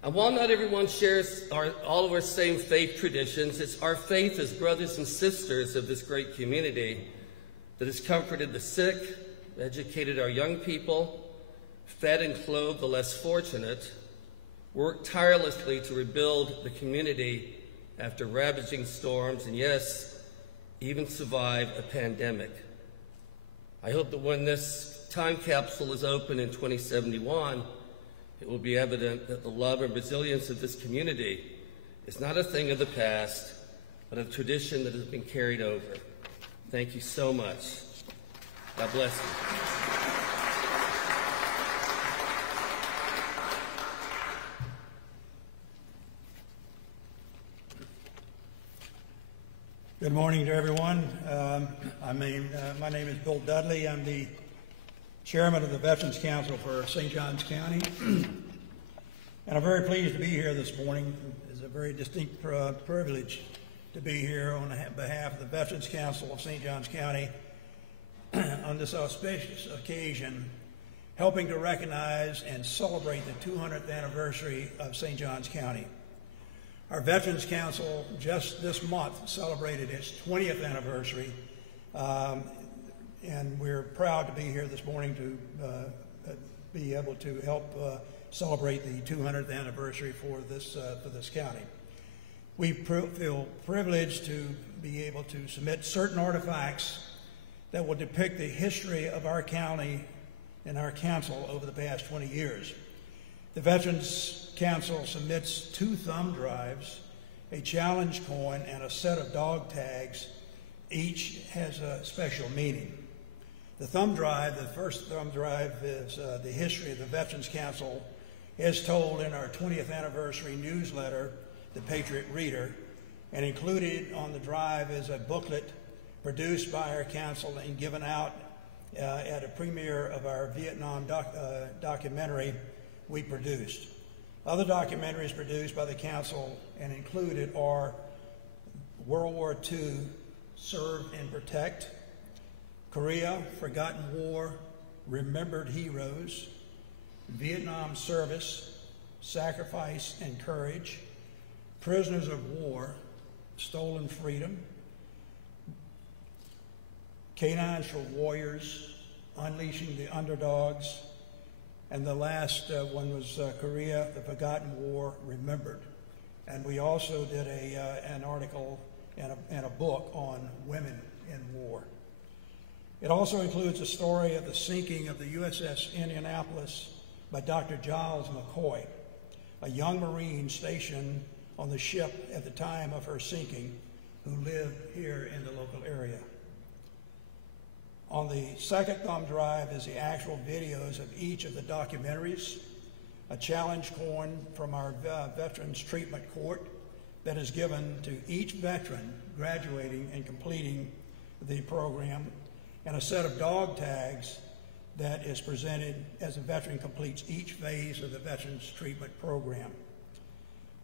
And while not everyone shares all of our same faith traditions, it's our faith as brothers and sisters of this great community that has comforted the sick, educated our young people, fed and clothed the less fortunate, worked tirelessly to rebuild the community after ravaging storms, and yes, even survive a pandemic. I hope that when this time capsule is open in 2071, it will be evident that the love and resilience of this community is not a thing of the past, but a tradition that has been carried over. Thank you so much. God bless you. Good morning to everyone. My name is Bill Dudley. I'm the chairman of the Veterans Council for St. Johns County. And I'm very pleased to be here this morning. It's a very distinct privilege to be here on behalf of the Veterans Council of St. Johns County on this auspicious occasion, helping to recognize and celebrate the 200th anniversary of St. Johns County. Our Veterans Council just this month celebrated its 20th anniversary, and we're proud to be here this morning to be able to help celebrate the 200th anniversary for this county. We feel privileged to be able to submit certain artifacts that will depict the history of our county and our council over the past 20 years. The Veterans Council submits 2 thumb drives, a challenge coin, and a set of dog tags. Each has a special meaning. The thumb drive, the first thumb drive, is the history of the Veterans Council as told in our 20th anniversary newsletter, The Patriot Reader, and included on the drive is a booklet produced by our council and given out at a premiere of our Vietnam documentary we produced. Other documentaries produced by the council and included are World War II, Serve and Protect, Korea, Forgotten War, Remembered Heroes, Vietnam Service, Sacrifice and Courage, Prisoners of War, Stolen Freedom, Canines for Warriors, Unleashing the Underdogs, and the last one was Korea, the Forgotten War, Remembered. And we also did an article and a book on women in war. It also includes a story of the sinking of the USS Indianapolis by Dr. Giles McCoy, a young Marine stationed on the ship at the time of her sinking who lived here in the local area. On the second thumb drive is the actual videos of each of the documentaries, a challenge coin from our Veterans Treatment Court that is given to each veteran graduating and completing the program, and a set of dog tags that is presented as a veteran completes each phase of the Veterans Treatment Program.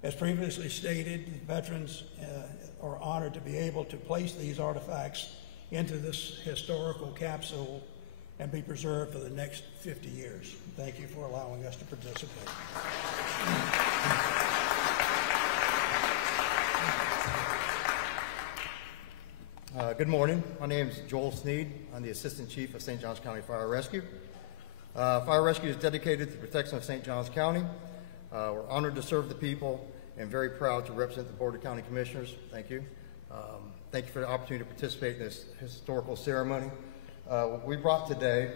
As previously stated, veterans are honored to be able to place these artifacts into this historical capsule and be preserved for the next 50 years. Thank you for allowing us to participate. Good morning. My name is Joel Snead. I'm the Assistant Chief of St. Johns County Fire Rescue. Fire Rescue is dedicated to the protection of St. Johns County. We're honored to serve the people and very proud to represent the Board of County Commissioners. Thank you. Thank you for the opportunity to participate in this historical ceremony. What we brought today,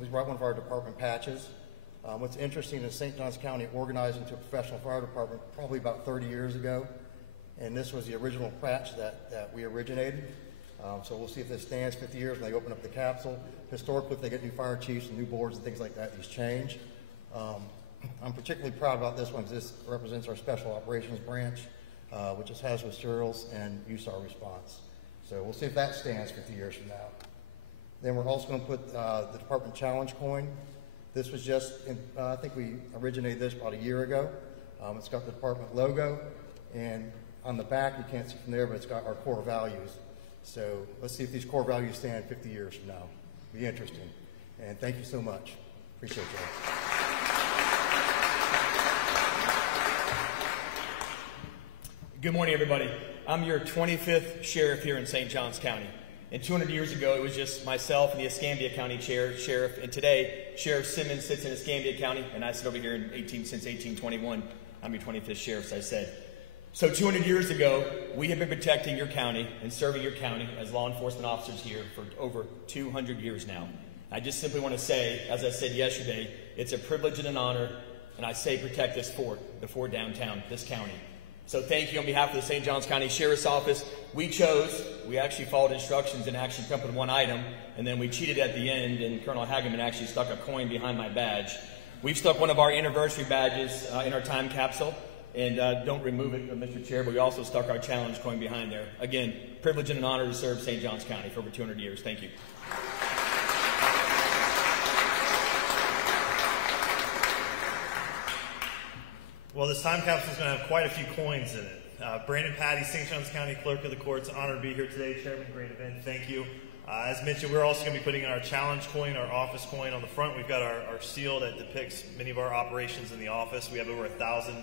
we brought one of our department patches. What's interesting is St. Johns County organized into a professional fire department probably about 30 years ago, and this was the original patch that we originated. So we'll see if this stands 50 years when they open up the capsule. Historically, if they get new fire chiefs and new boards and things like that, these change. I'm particularly proud about this one because this represents our Special Operations Branch, which is hazardous materials and USAR response. So we'll see if that stands 50 years from now. Then we're also going to put the Department Challenge coin. This was just, I think we originated this about a year ago. It's got the department logo, and on the back, you can't see from there, but it's got our core values. So let's see if these core values stand 50 years from now. Be interesting. And thank you so much. Appreciate you. Good morning, everybody. I'm your 25th sheriff here in St. Johns County. And 200 years ago, it was just myself and the Escambia County sheriff. And today, Sheriff Simmons sits in Escambia County, and I sit over here since 1821. I'm your 25th sheriff, as I said. So 200 years ago, we have been protecting your county and serving your county as law enforcement officers here for over 200 years now. I just simply want to say, as I said yesterday, it's a privilege and an honor, and I say protect this fort, the fort downtown, this county. So thank you on behalf of the St. Johns County Sheriff's Office. We actually followed instructions and actually come up with one item, and then we cheated at the end, and Colonel Hageman actually stuck a coin behind my badge. We've stuck one of our anniversary badges in our time capsule, and don't remove it, Mr. Chair, but we also stuck our challenge coin behind there. Again, privilege and an honor to serve St. Johns County for over 200 years. Thank you. Well, this time capsule is going to have quite a few coins in it. Brandon Patty, St. Johns County Clerk of the Courts, honored to be here today. Chairman, great event. Thank you. As mentioned, we're also going to be putting in our challenge coin, our office coin on the front. We've got our seal that depicts many of our operations in the office. We have over 1,000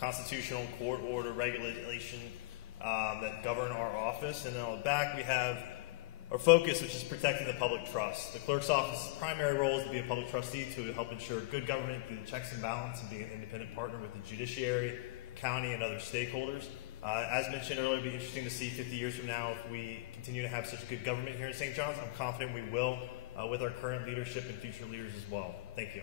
constitutional court order regulation that govern our office. And then on the back, we have our focus, which is protecting the public trust. The clerk's office's primary role is to be a public trustee to help ensure good government through the checks and balance and be an independent partner with the judiciary, county, and other stakeholders. As mentioned earlier, it'll be interesting to see 50 years from now if we continue to have such good government here in St. John's. I'm confident we will with our current leadership and future leaders as well. Thank you.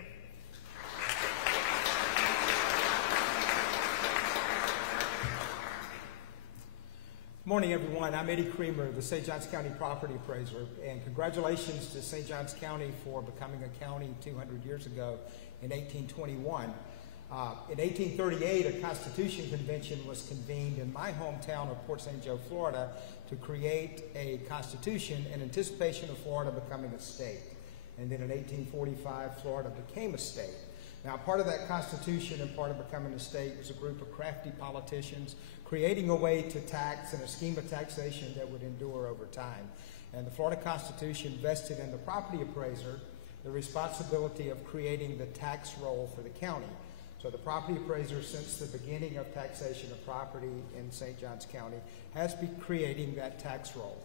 Morning, everyone. I'm Eddie Creamer, the St. Johns County Property Appraiser, and congratulations to St. Johns County for becoming a county 200 years ago in 1821. In 1838, a Constitution Convention was convened in my hometown of Port St. Joe, Florida, to create a constitution in anticipation of Florida becoming a state. And then in 1845, Florida became a state. Now, part of that Constitution and part of becoming a state was a group of crafty politicians creating a way to tax and a scheme of taxation that would endure over time. And the Florida Constitution vested in the property appraiser the responsibility of creating the tax roll for the county. So the property appraiser, since the beginning of taxation of property in St. Johns County, has been creating that tax roll.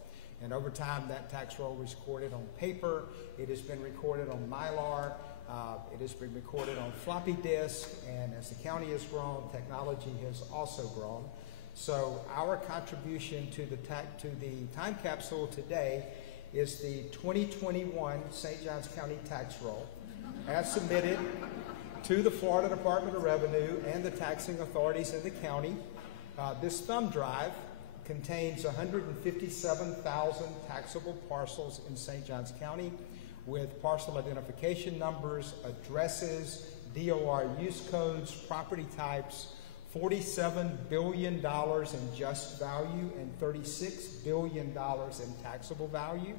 And over time, that tax roll was recorded on paper. It has been recorded on Mylar. It has been recorded on floppy disk. And as the county has grown, technology has also grown. So our contribution to the time capsule today is the 2021 St. Johns County tax roll as submitted to the Florida Department of Revenue and the taxing authorities in the county. This thumb drive contains 157,000 taxable parcels in St. Johns County with parcel identification numbers, addresses, DOR use codes, property types, $47 billion in just value, and $36 billion in taxable value.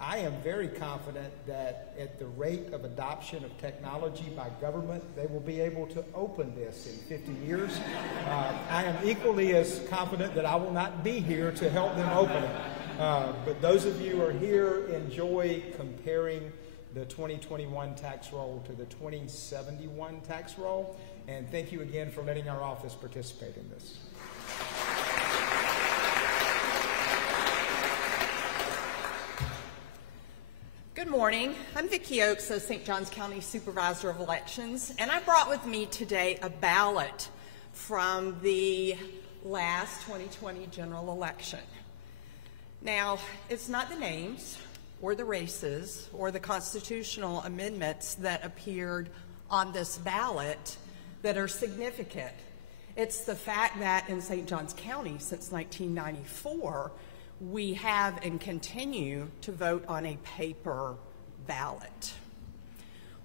I am very confident that at the rate of adoption of technology by government, they will be able to open this in 50 years. I am equally as confident that I will not be here to help them open it. But those of you who are here, enjoy comparing the 2021 tax roll to the 2071 tax roll. And thank you again for letting our office participate in this. Good morning. I'm Vicki Oakes, the St. Johns County Supervisor of Elections, and I brought with me today a ballot from the last 2020 general election. Now, it's not the names or the races or the constitutional amendments that appeared on this ballot that are significant. It's the fact that in St. Johns County since 1994, we have and continue to vote on a paper ballot.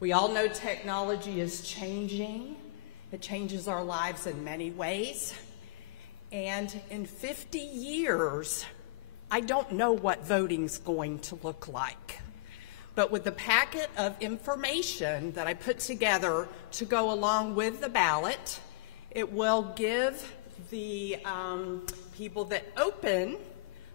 We all know technology is changing. It changes our lives in many ways. And in 50 years, I don't know what voting's going to look like. But with the packet of information that I put together to go along with the ballot, it will give the people that open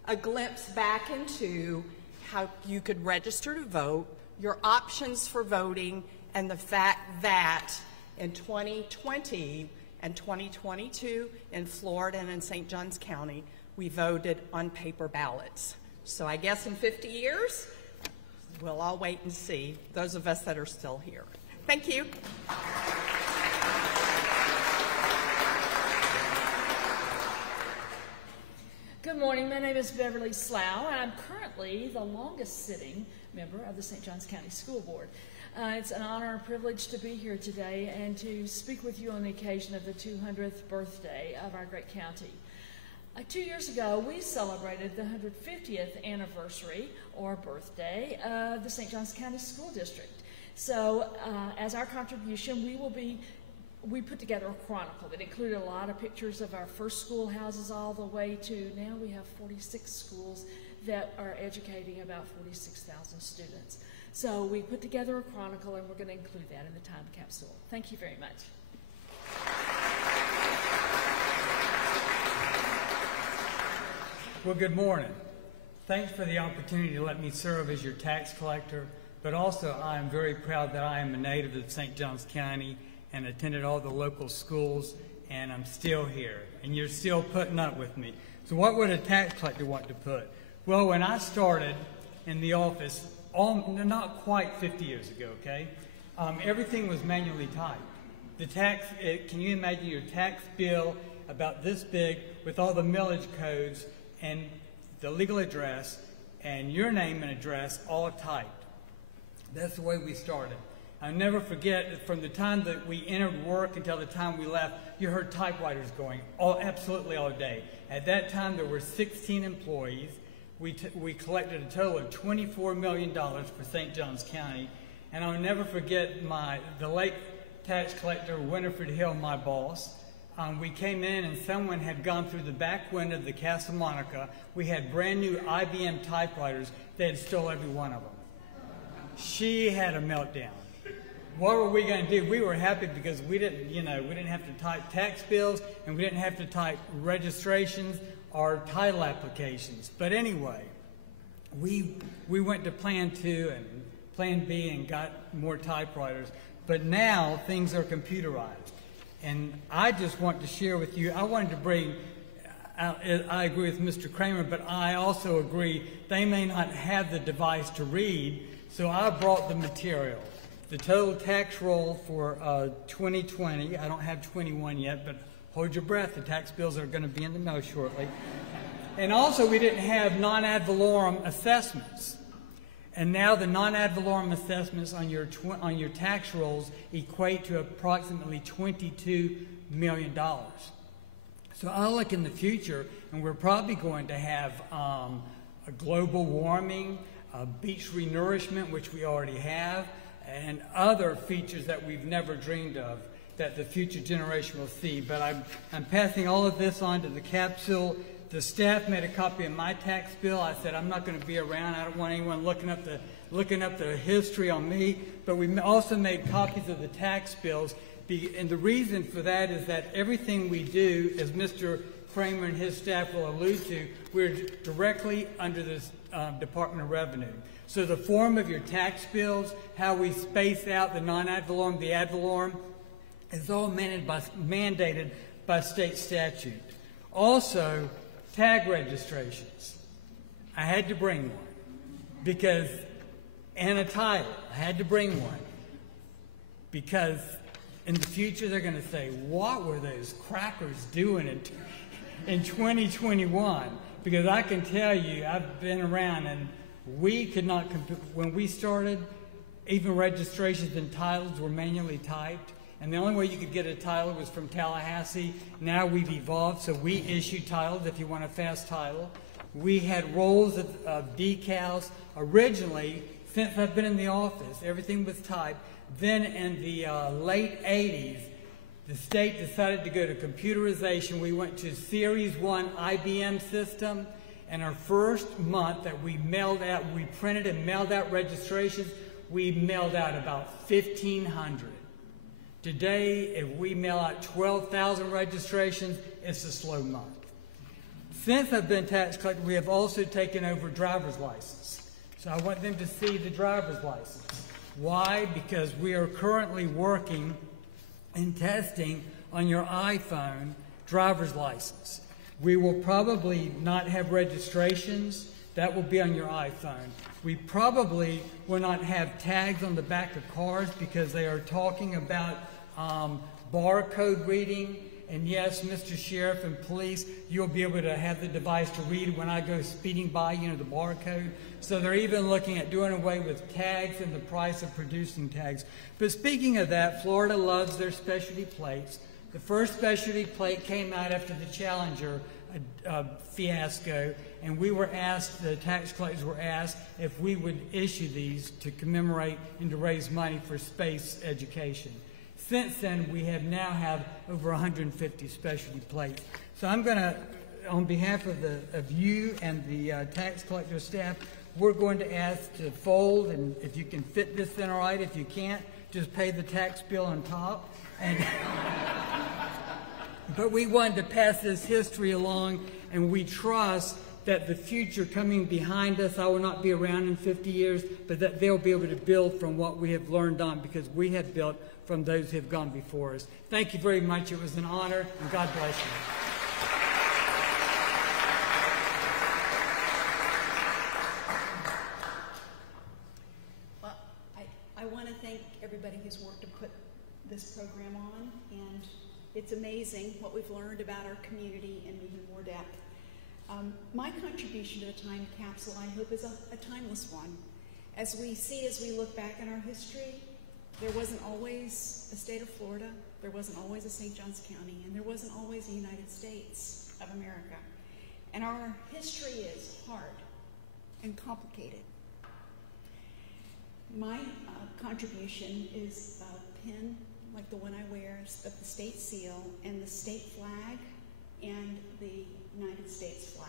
a glimpse back into how you could register to vote, your options for voting, and the fact that in 2020 and 2022 in Florida and in St. Johns County, we voted on paper ballots. So I guess in 50 years, we'll all wait and see, those of us that are still here. Thank you. Good morning. My name is Beverly Slough, and I'm currently the longest sitting member of the St. Johns County School Board. It's an honor and privilege to be here today and to speak with you on the occasion of the 200th birthday of our great county. 2 years ago, we celebrated the 150th anniversary or birthday of the St. Johns County School District. So as our contribution, we put together a chronicle that included a lot of pictures of our first schoolhouses all the way to now we have 46 schools that are educating about 46,000 students. So we put together a chronicle, and we're going to include that in the time capsule. Thank you very much. Well, good morning. Thanks for the opportunity to let me serve as your tax collector, but also I am very proud that I am a native of St. Johns County and attended all the local schools, and I'm still here, and you're still putting up with me. So what would a tax collector want to put? Well, when I started in the office, not quite 50 years ago, okay, everything was manually typed. Can you imagine your tax bill about this big with all the millage codes and the legal address and your name and address all typed? That's the way we started. I'll never forget, from the time that we entered work until the time we left, you heard typewriters going absolutely all day. At that time, there were 16 employees. We collected a total of $24 million for St. Johns County. And I'll never forget the late tax collector, Winifred Hill, my boss. We came in and someone had gone through the back window of the Casa Monica. We had brand new IBM typewriters. They had stole every one of them. She had a meltdown. What were we going to do? We were happy because we didn't have to type tax bills, and we didn't have to type registrations or title applications. But anyway, we went to Plan 2 and Plan B and got more typewriters. But now things are computerized. And I just want to share with you, I wanted to bring, I agree with Mr. Kramer, but I also agree they may not have the device to read, so I brought the material. The total tax roll for 2020, I don't have 21 yet, but hold your breath, the tax bills are going to be in the mail shortly. And also we didn't have non-ad valorem assessments. And now the non-ad valorem assessments on your tax rolls equate to approximately $22 million. So I look in the future, and we're probably going to have a global warming, beach renourishment, which we already have, and other features that we've never dreamed of that the future generation will see. But I'm passing all of this on to the capsule. The staff made a copy of my tax bill. I said, I'm not going to be around. I don't want anyone looking up the history on me. But we also made copies of the tax bills. And the reason for that is that everything we do, as Mr. Kramer and his staff will allude to, we're directly under this Department of Revenue. So the form of your tax bills, how we space out the non-ad valorem, the ad valorem, is all mandated by state statute. Also, tag registrations. I had to bring one and a title. I had to bring one because in the future they're going to say, what were those crackers doing in 2021? Because I can tell you, I've been around and we could not, when we started, even registrations and titles were manually typed. And the only way you could get a title was from Tallahassee. Now we've evolved, so we issue titles if you want a fast title. We had rolls of decals. Originally, since I've been in the office, everything was typed. Then in the late 80s, the state decided to go to computerization. We went to Series 1 IBM system. And our first month that we printed and mailed out registrations, we mailed out about 1,500. Today, if we mail out 12,000 registrations, it's a slow month. Since I've been tax collector, we have also taken over driver's license. So I want them to see the driver's license. Why? Because we are currently working and testing on your iPhone driver's license. We will probably not have registrations. That will be on your iPhone. We probably will not have tags on the back of cars because they are talking about barcode reading. And yes, Mr. Sheriff and police, you'll be able to have the device to read when I go speeding by, you know, the barcode. So they're even looking at doing away with tags and the price of producing tags. But speaking of that, Florida loves their specialty plates. The first specialty plate came out after the Challenger fiasco, and we were asked, the tax collectors were asked, if we would issue these to commemorate and to raise money for space education. Since then, we now have over 150 specialty plates. So I'm going to, on behalf of you and the tax collector staff, we're going to ask to fold, and if you can fit this in all right, if you can't, just pay the tax bill on top. And but we wanted to pass this history along, and we trust that the future coming behind us, I will not be around in 50 years, but that they'll be able to build from what we have learned on, because we have built from those who have gone before us. Thank you very much. It was an honor, and God bless you. Well, I want to thank everybody who's worked to put this program on, and it's amazing what we've learned about our community in even more depth. My contribution to the time capsule, I hope, is a timeless one. As we look back in our history, there wasn't always a state of Florida, there wasn't always a St. Johns County, and there wasn't always a United States of America. And our history is hard and complicated. My contribution is a pin like the one I wear, of the state seal and the state flag and the United States flag.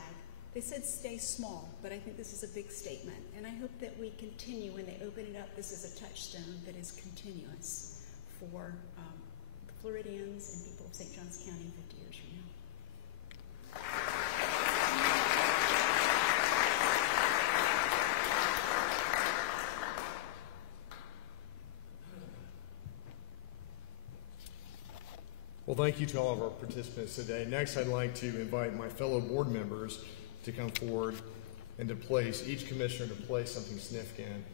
They said stay small, but I think this is a big statement, and I hope that we continue when they open it up. This is a touchstone that is continuous for the Floridians and people of St. Johns County 50 years from now. Well, thank you to all of our participants today. Next, I'd like to invite my fellow board members to come forward and to place, each commissioner to place something significant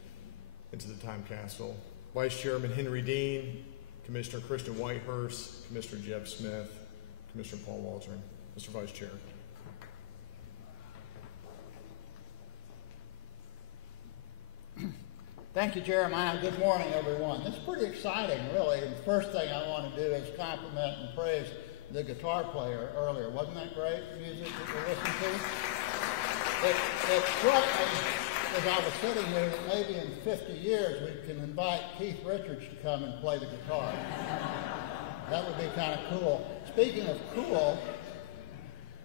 into the time capsule. Vice Chairman Henry Dean, Commissioner Kristen Whitehurst, Commissioner Jeb Smith, Commissioner Paul Waldron. Mr. Vice Chair. Thank you, Jeremiah. Good morning, everyone. It's pretty exciting, really. And the first thing I want to do is compliment and praise the guitar player earlier. Wasn't that great music that we listened to? It struck me as I was sitting here that maybe in 50 years we can invite Keith Richards to come and play the guitar. That would be kind of cool. Speaking of cool,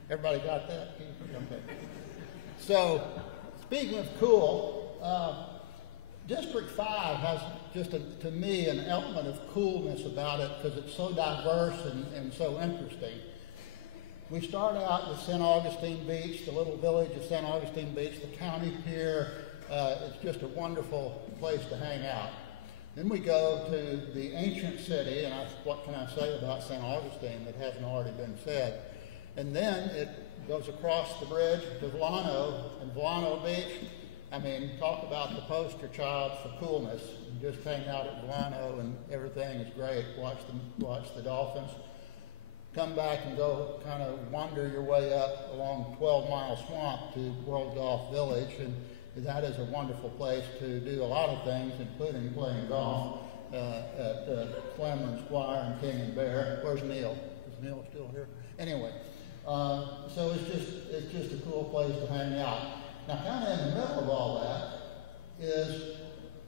everybody got that? Okay. So, speaking of cool, District 5 has just, to me, an element of coolness about it because it's so diverse and so interesting. We start out with St. Augustine Beach, the little village of St. Augustine Beach, the county pier. It's just a wonderful place to hang out. Then we go to the ancient city, and what can I say about St. Augustine that hasn't already been said? And then it goes across the bridge to Buano and Buano Beach. I mean, talk about the poster child for coolness. You just hang out at Buano and everything is great. Watch the dolphins. Come back and go kind of wander your way up along 12 Mile Swamp to World Golf Village. And that is a wonderful place to do a lot of things, including playing golf at Clemens Squire and King and Bear. Where's Neil? Is Neil still here? Anyway, so it's just a cool place to hang out. Now, kind of in the middle of all that is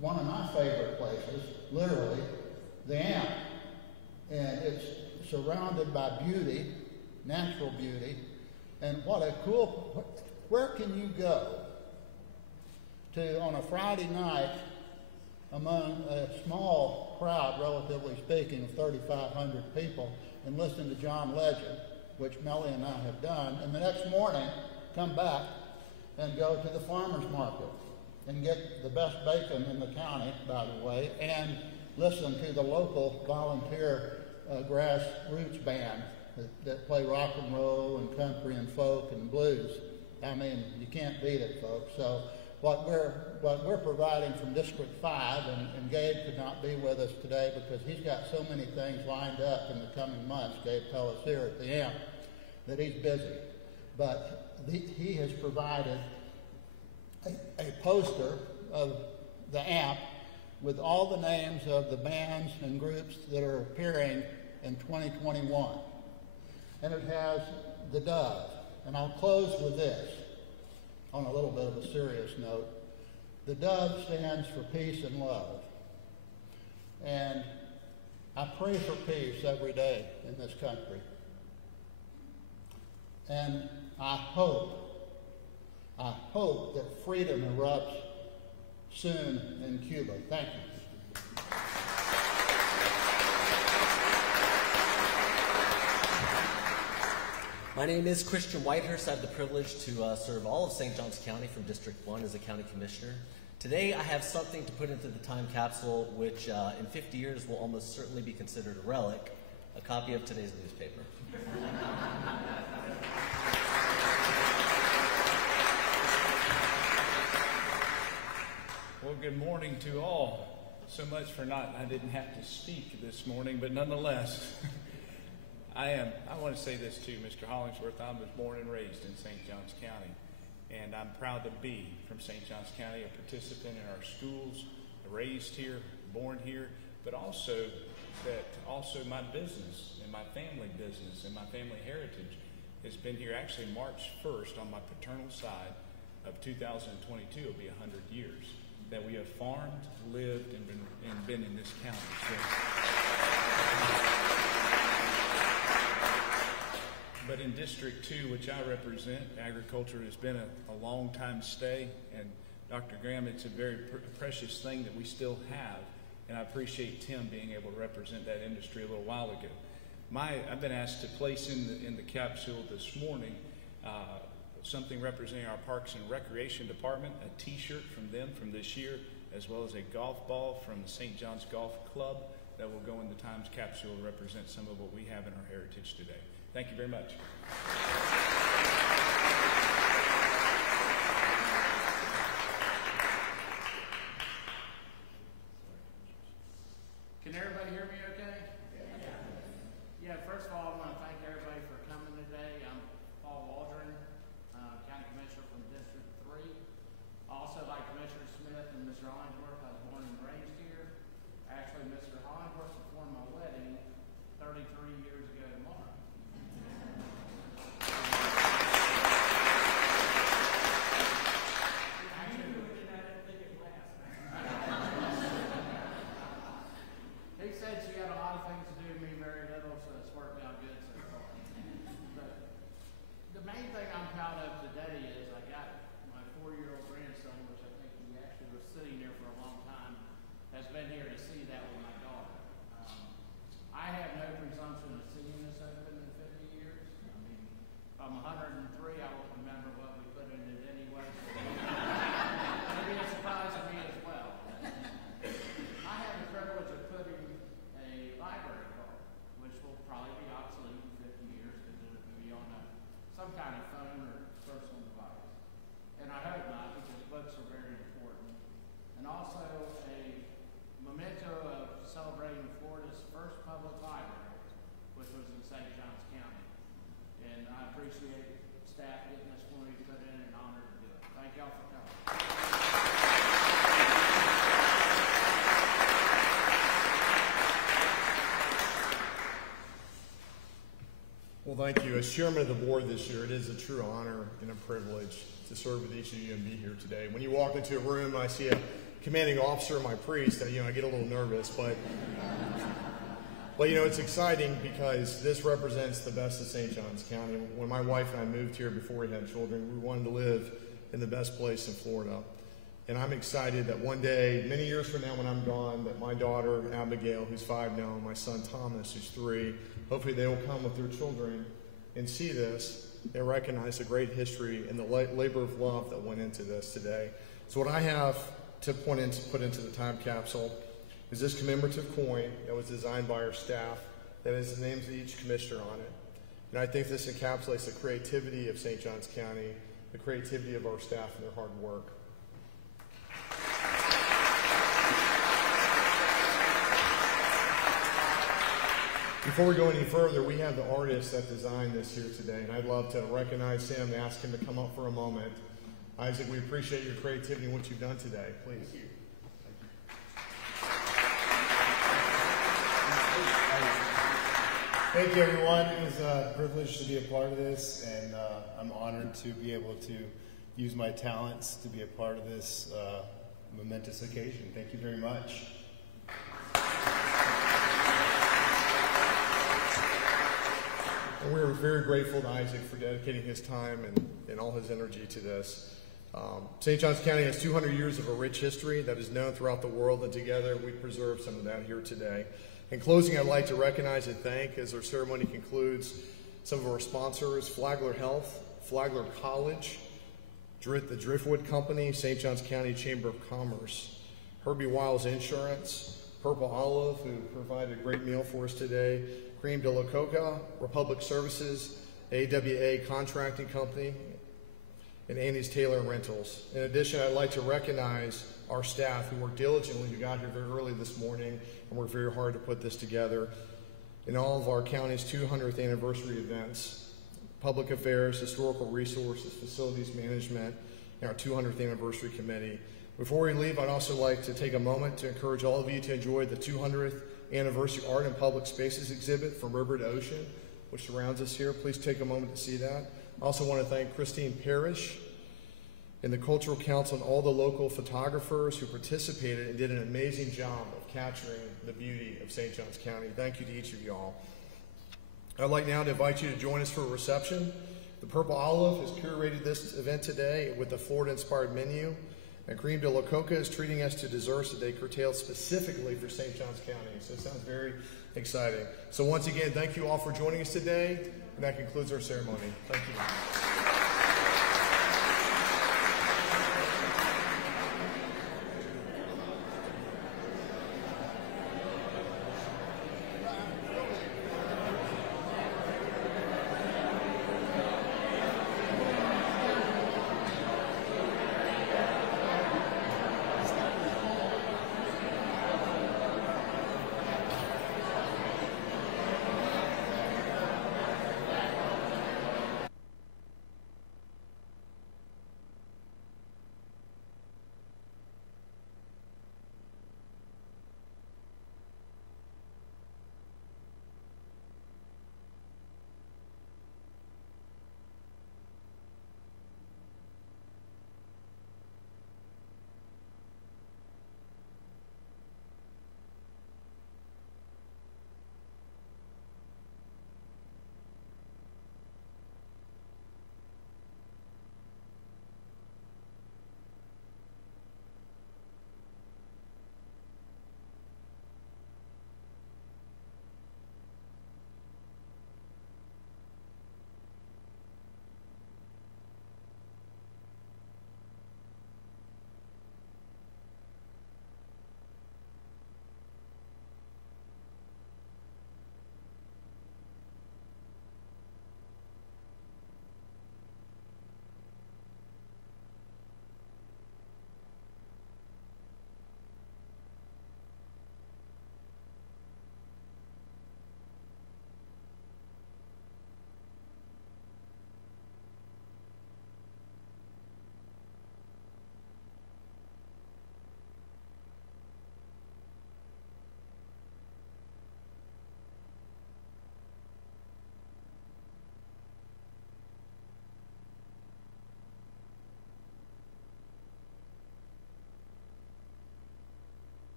one of my favorite places, literally, the Amp. And it's surrounded by beauty, natural beauty, and what a cool, where can you go to, on a Friday night, among a small crowd, relatively speaking, of 3,500 people, and listen to John Legend? which Melly and I have done, and the next morning come back and go to the farmer's market and get the best bacon in the county, by the way, and listen to the local volunteer grassroots band that play rock and roll and country and folk and blues. I mean, you can't beat it, folks. So what we're providing from District 5, and Gabe could not be with us today because he's got so many things lined up in the coming months. Gabe Pellis here at the AMP, that he's busy. But he has provided a poster of the AMP with all the names of the bands and groups that are appearing in 2021. And it has the dove. And I'll close with this on a little bit of a serious note. The dove stands for peace and love. And I pray for peace every day in this country. And I hope that freedom erupts soon in Cuba. Thank you. My name is Christian Whitehurst. I have the privilege to serve all of St. Johns County from District 1 as a county commissioner. Today I have something to put into the time capsule which in 50 years will almost certainly be considered a relic, a copy of today's newspaper. Well, good morning to all. So much for I didn't have to speak this morning, but nonetheless, I want to say this too, Mr. Hollingsworth. I was born and raised in St. Johns County, and I'm proud to be from St. Johns County, a participant in our schools, raised here, born here, but also my business and my family business and my family heritage has been here. Actually, March 1st on my paternal side of 2022 will be 100 years that we have farmed, lived, and been in this county. So, but in District 2, which I represent, agriculture has been a long time stay, and Dr. Graham, it's a very precious thing that we still have, and I appreciate Tim being able to represent that industry a little while ago. I've been asked to place in the capsule this morning something representing our Parks and Recreation Department, a t-shirt from them from this year, as well as a golf ball from the St. John's Golf Club that will go in the Times capsule to represent some of what we have in our heritage today. Thank you very much. Can everybody hear me okay? Yeah, first of all, I want to thank everybody for coming today. I'm Paul Waldron, County Commissioner from District 3. Also, like Commissioner Smith and Mr. Hollingsworth, I was born and raised here. Actually, Mr. Hollingsworth performed my wedding 33 years ago tomorrow. He said she had a lot of things to do with me, very little, so it's worked out good so far. But the main thing I'm proud of today is I got my 4-year-old grandson, which I think he actually was sitting there for a long time, has been here to see that with my daughter. I have no presumption of seeing this open in 50 years. I mean, if I'm 103, I won't remember what we put in it anyway. Maybe a surprise to me as well. I have the privilege of putting a library card, which will probably be obsolete in 50 years because it will be on some kind of phone or personal device. And I hope not, because books are very important. And also a memento of celebrating Florida's first public library, which was in St. Johns County. And I appreciate staff getting this for me to put in, and honored to do it. Thank y'all for coming. Well, thank you. As chairman of the board this year, it is a true honor and a privilege to serve with each of you and be here today. When you walk into a room and I see a commanding officer, my priest, I get a little nervous, but it's exciting because this represents the best of St. Johns County. When my wife and I moved here before we had children, we wanted to live in the best place in Florida. And I'm excited that one day, many years from now when I'm gone, that my daughter, Abigail, who's 5 now, and my son, Thomas, who's 3, hopefully they will come with their children and see this and recognize the great history and the labor of love that went into this today. So what I have to put into the time capsule is this commemorative coin that was designed by our staff that has the names of each commissioner on it. And I think this encapsulates the creativity of St. Johns County, the creativity of our staff and their hard work. Before we go any further, we have the artist that designed this here today, and I'd love to recognize him and ask him to come up for a moment. Isaac, we appreciate your creativity and what you've done today. Please. Thank you, everyone. It was a privilege to be a part of this, and I'm honored to be able to use my talents to be a part of this momentous occasion. Thank you very much. And we're very grateful to Isaac for dedicating his time and all his energy to this. St. Johns County has 200 years of a rich history that is known throughout the world, and together we preserve some of that here today. In closing, I'd like to recognize and thank, as our ceremony concludes, some of our sponsors: Flagler Health, Flagler College, the Driftwood Company, St. Johns County Chamber of Commerce, Herbie Wiles Insurance, Purple Olive, who provided a great meal for us today, Cream de la Coca, Republic Services, AWA Contracting Company, and Andy's Taylor Rentals. In addition, I'd like to recognize our staff who worked diligently, who got here very early this morning and worked very hard to put this together, in all of our county's 200th anniversary events, public affairs, historical resources, facilities management, and our 200th anniversary committee. Before we leave, I'd also like to take a moment to encourage all of you to enjoy the 200th anniversary Art and Public Spaces exhibit from River to Ocean, which surrounds us here. Please take a moment to see that. I also want to thank Christine Parrish and the Cultural Council and all the local photographers who participated and did an amazing job of capturing the beauty of St. Johns County. Thank you to each of y'all. I'd like now to invite you to join us for a reception. The Purple Olive has curated this event today with a Florida-inspired menu, and Cream de la Coca is treating us to desserts that they curtailed specifically for St. Johns County. So it sounds very exciting. So once again, thank you all for joining us today, and that concludes our ceremony. Thank you.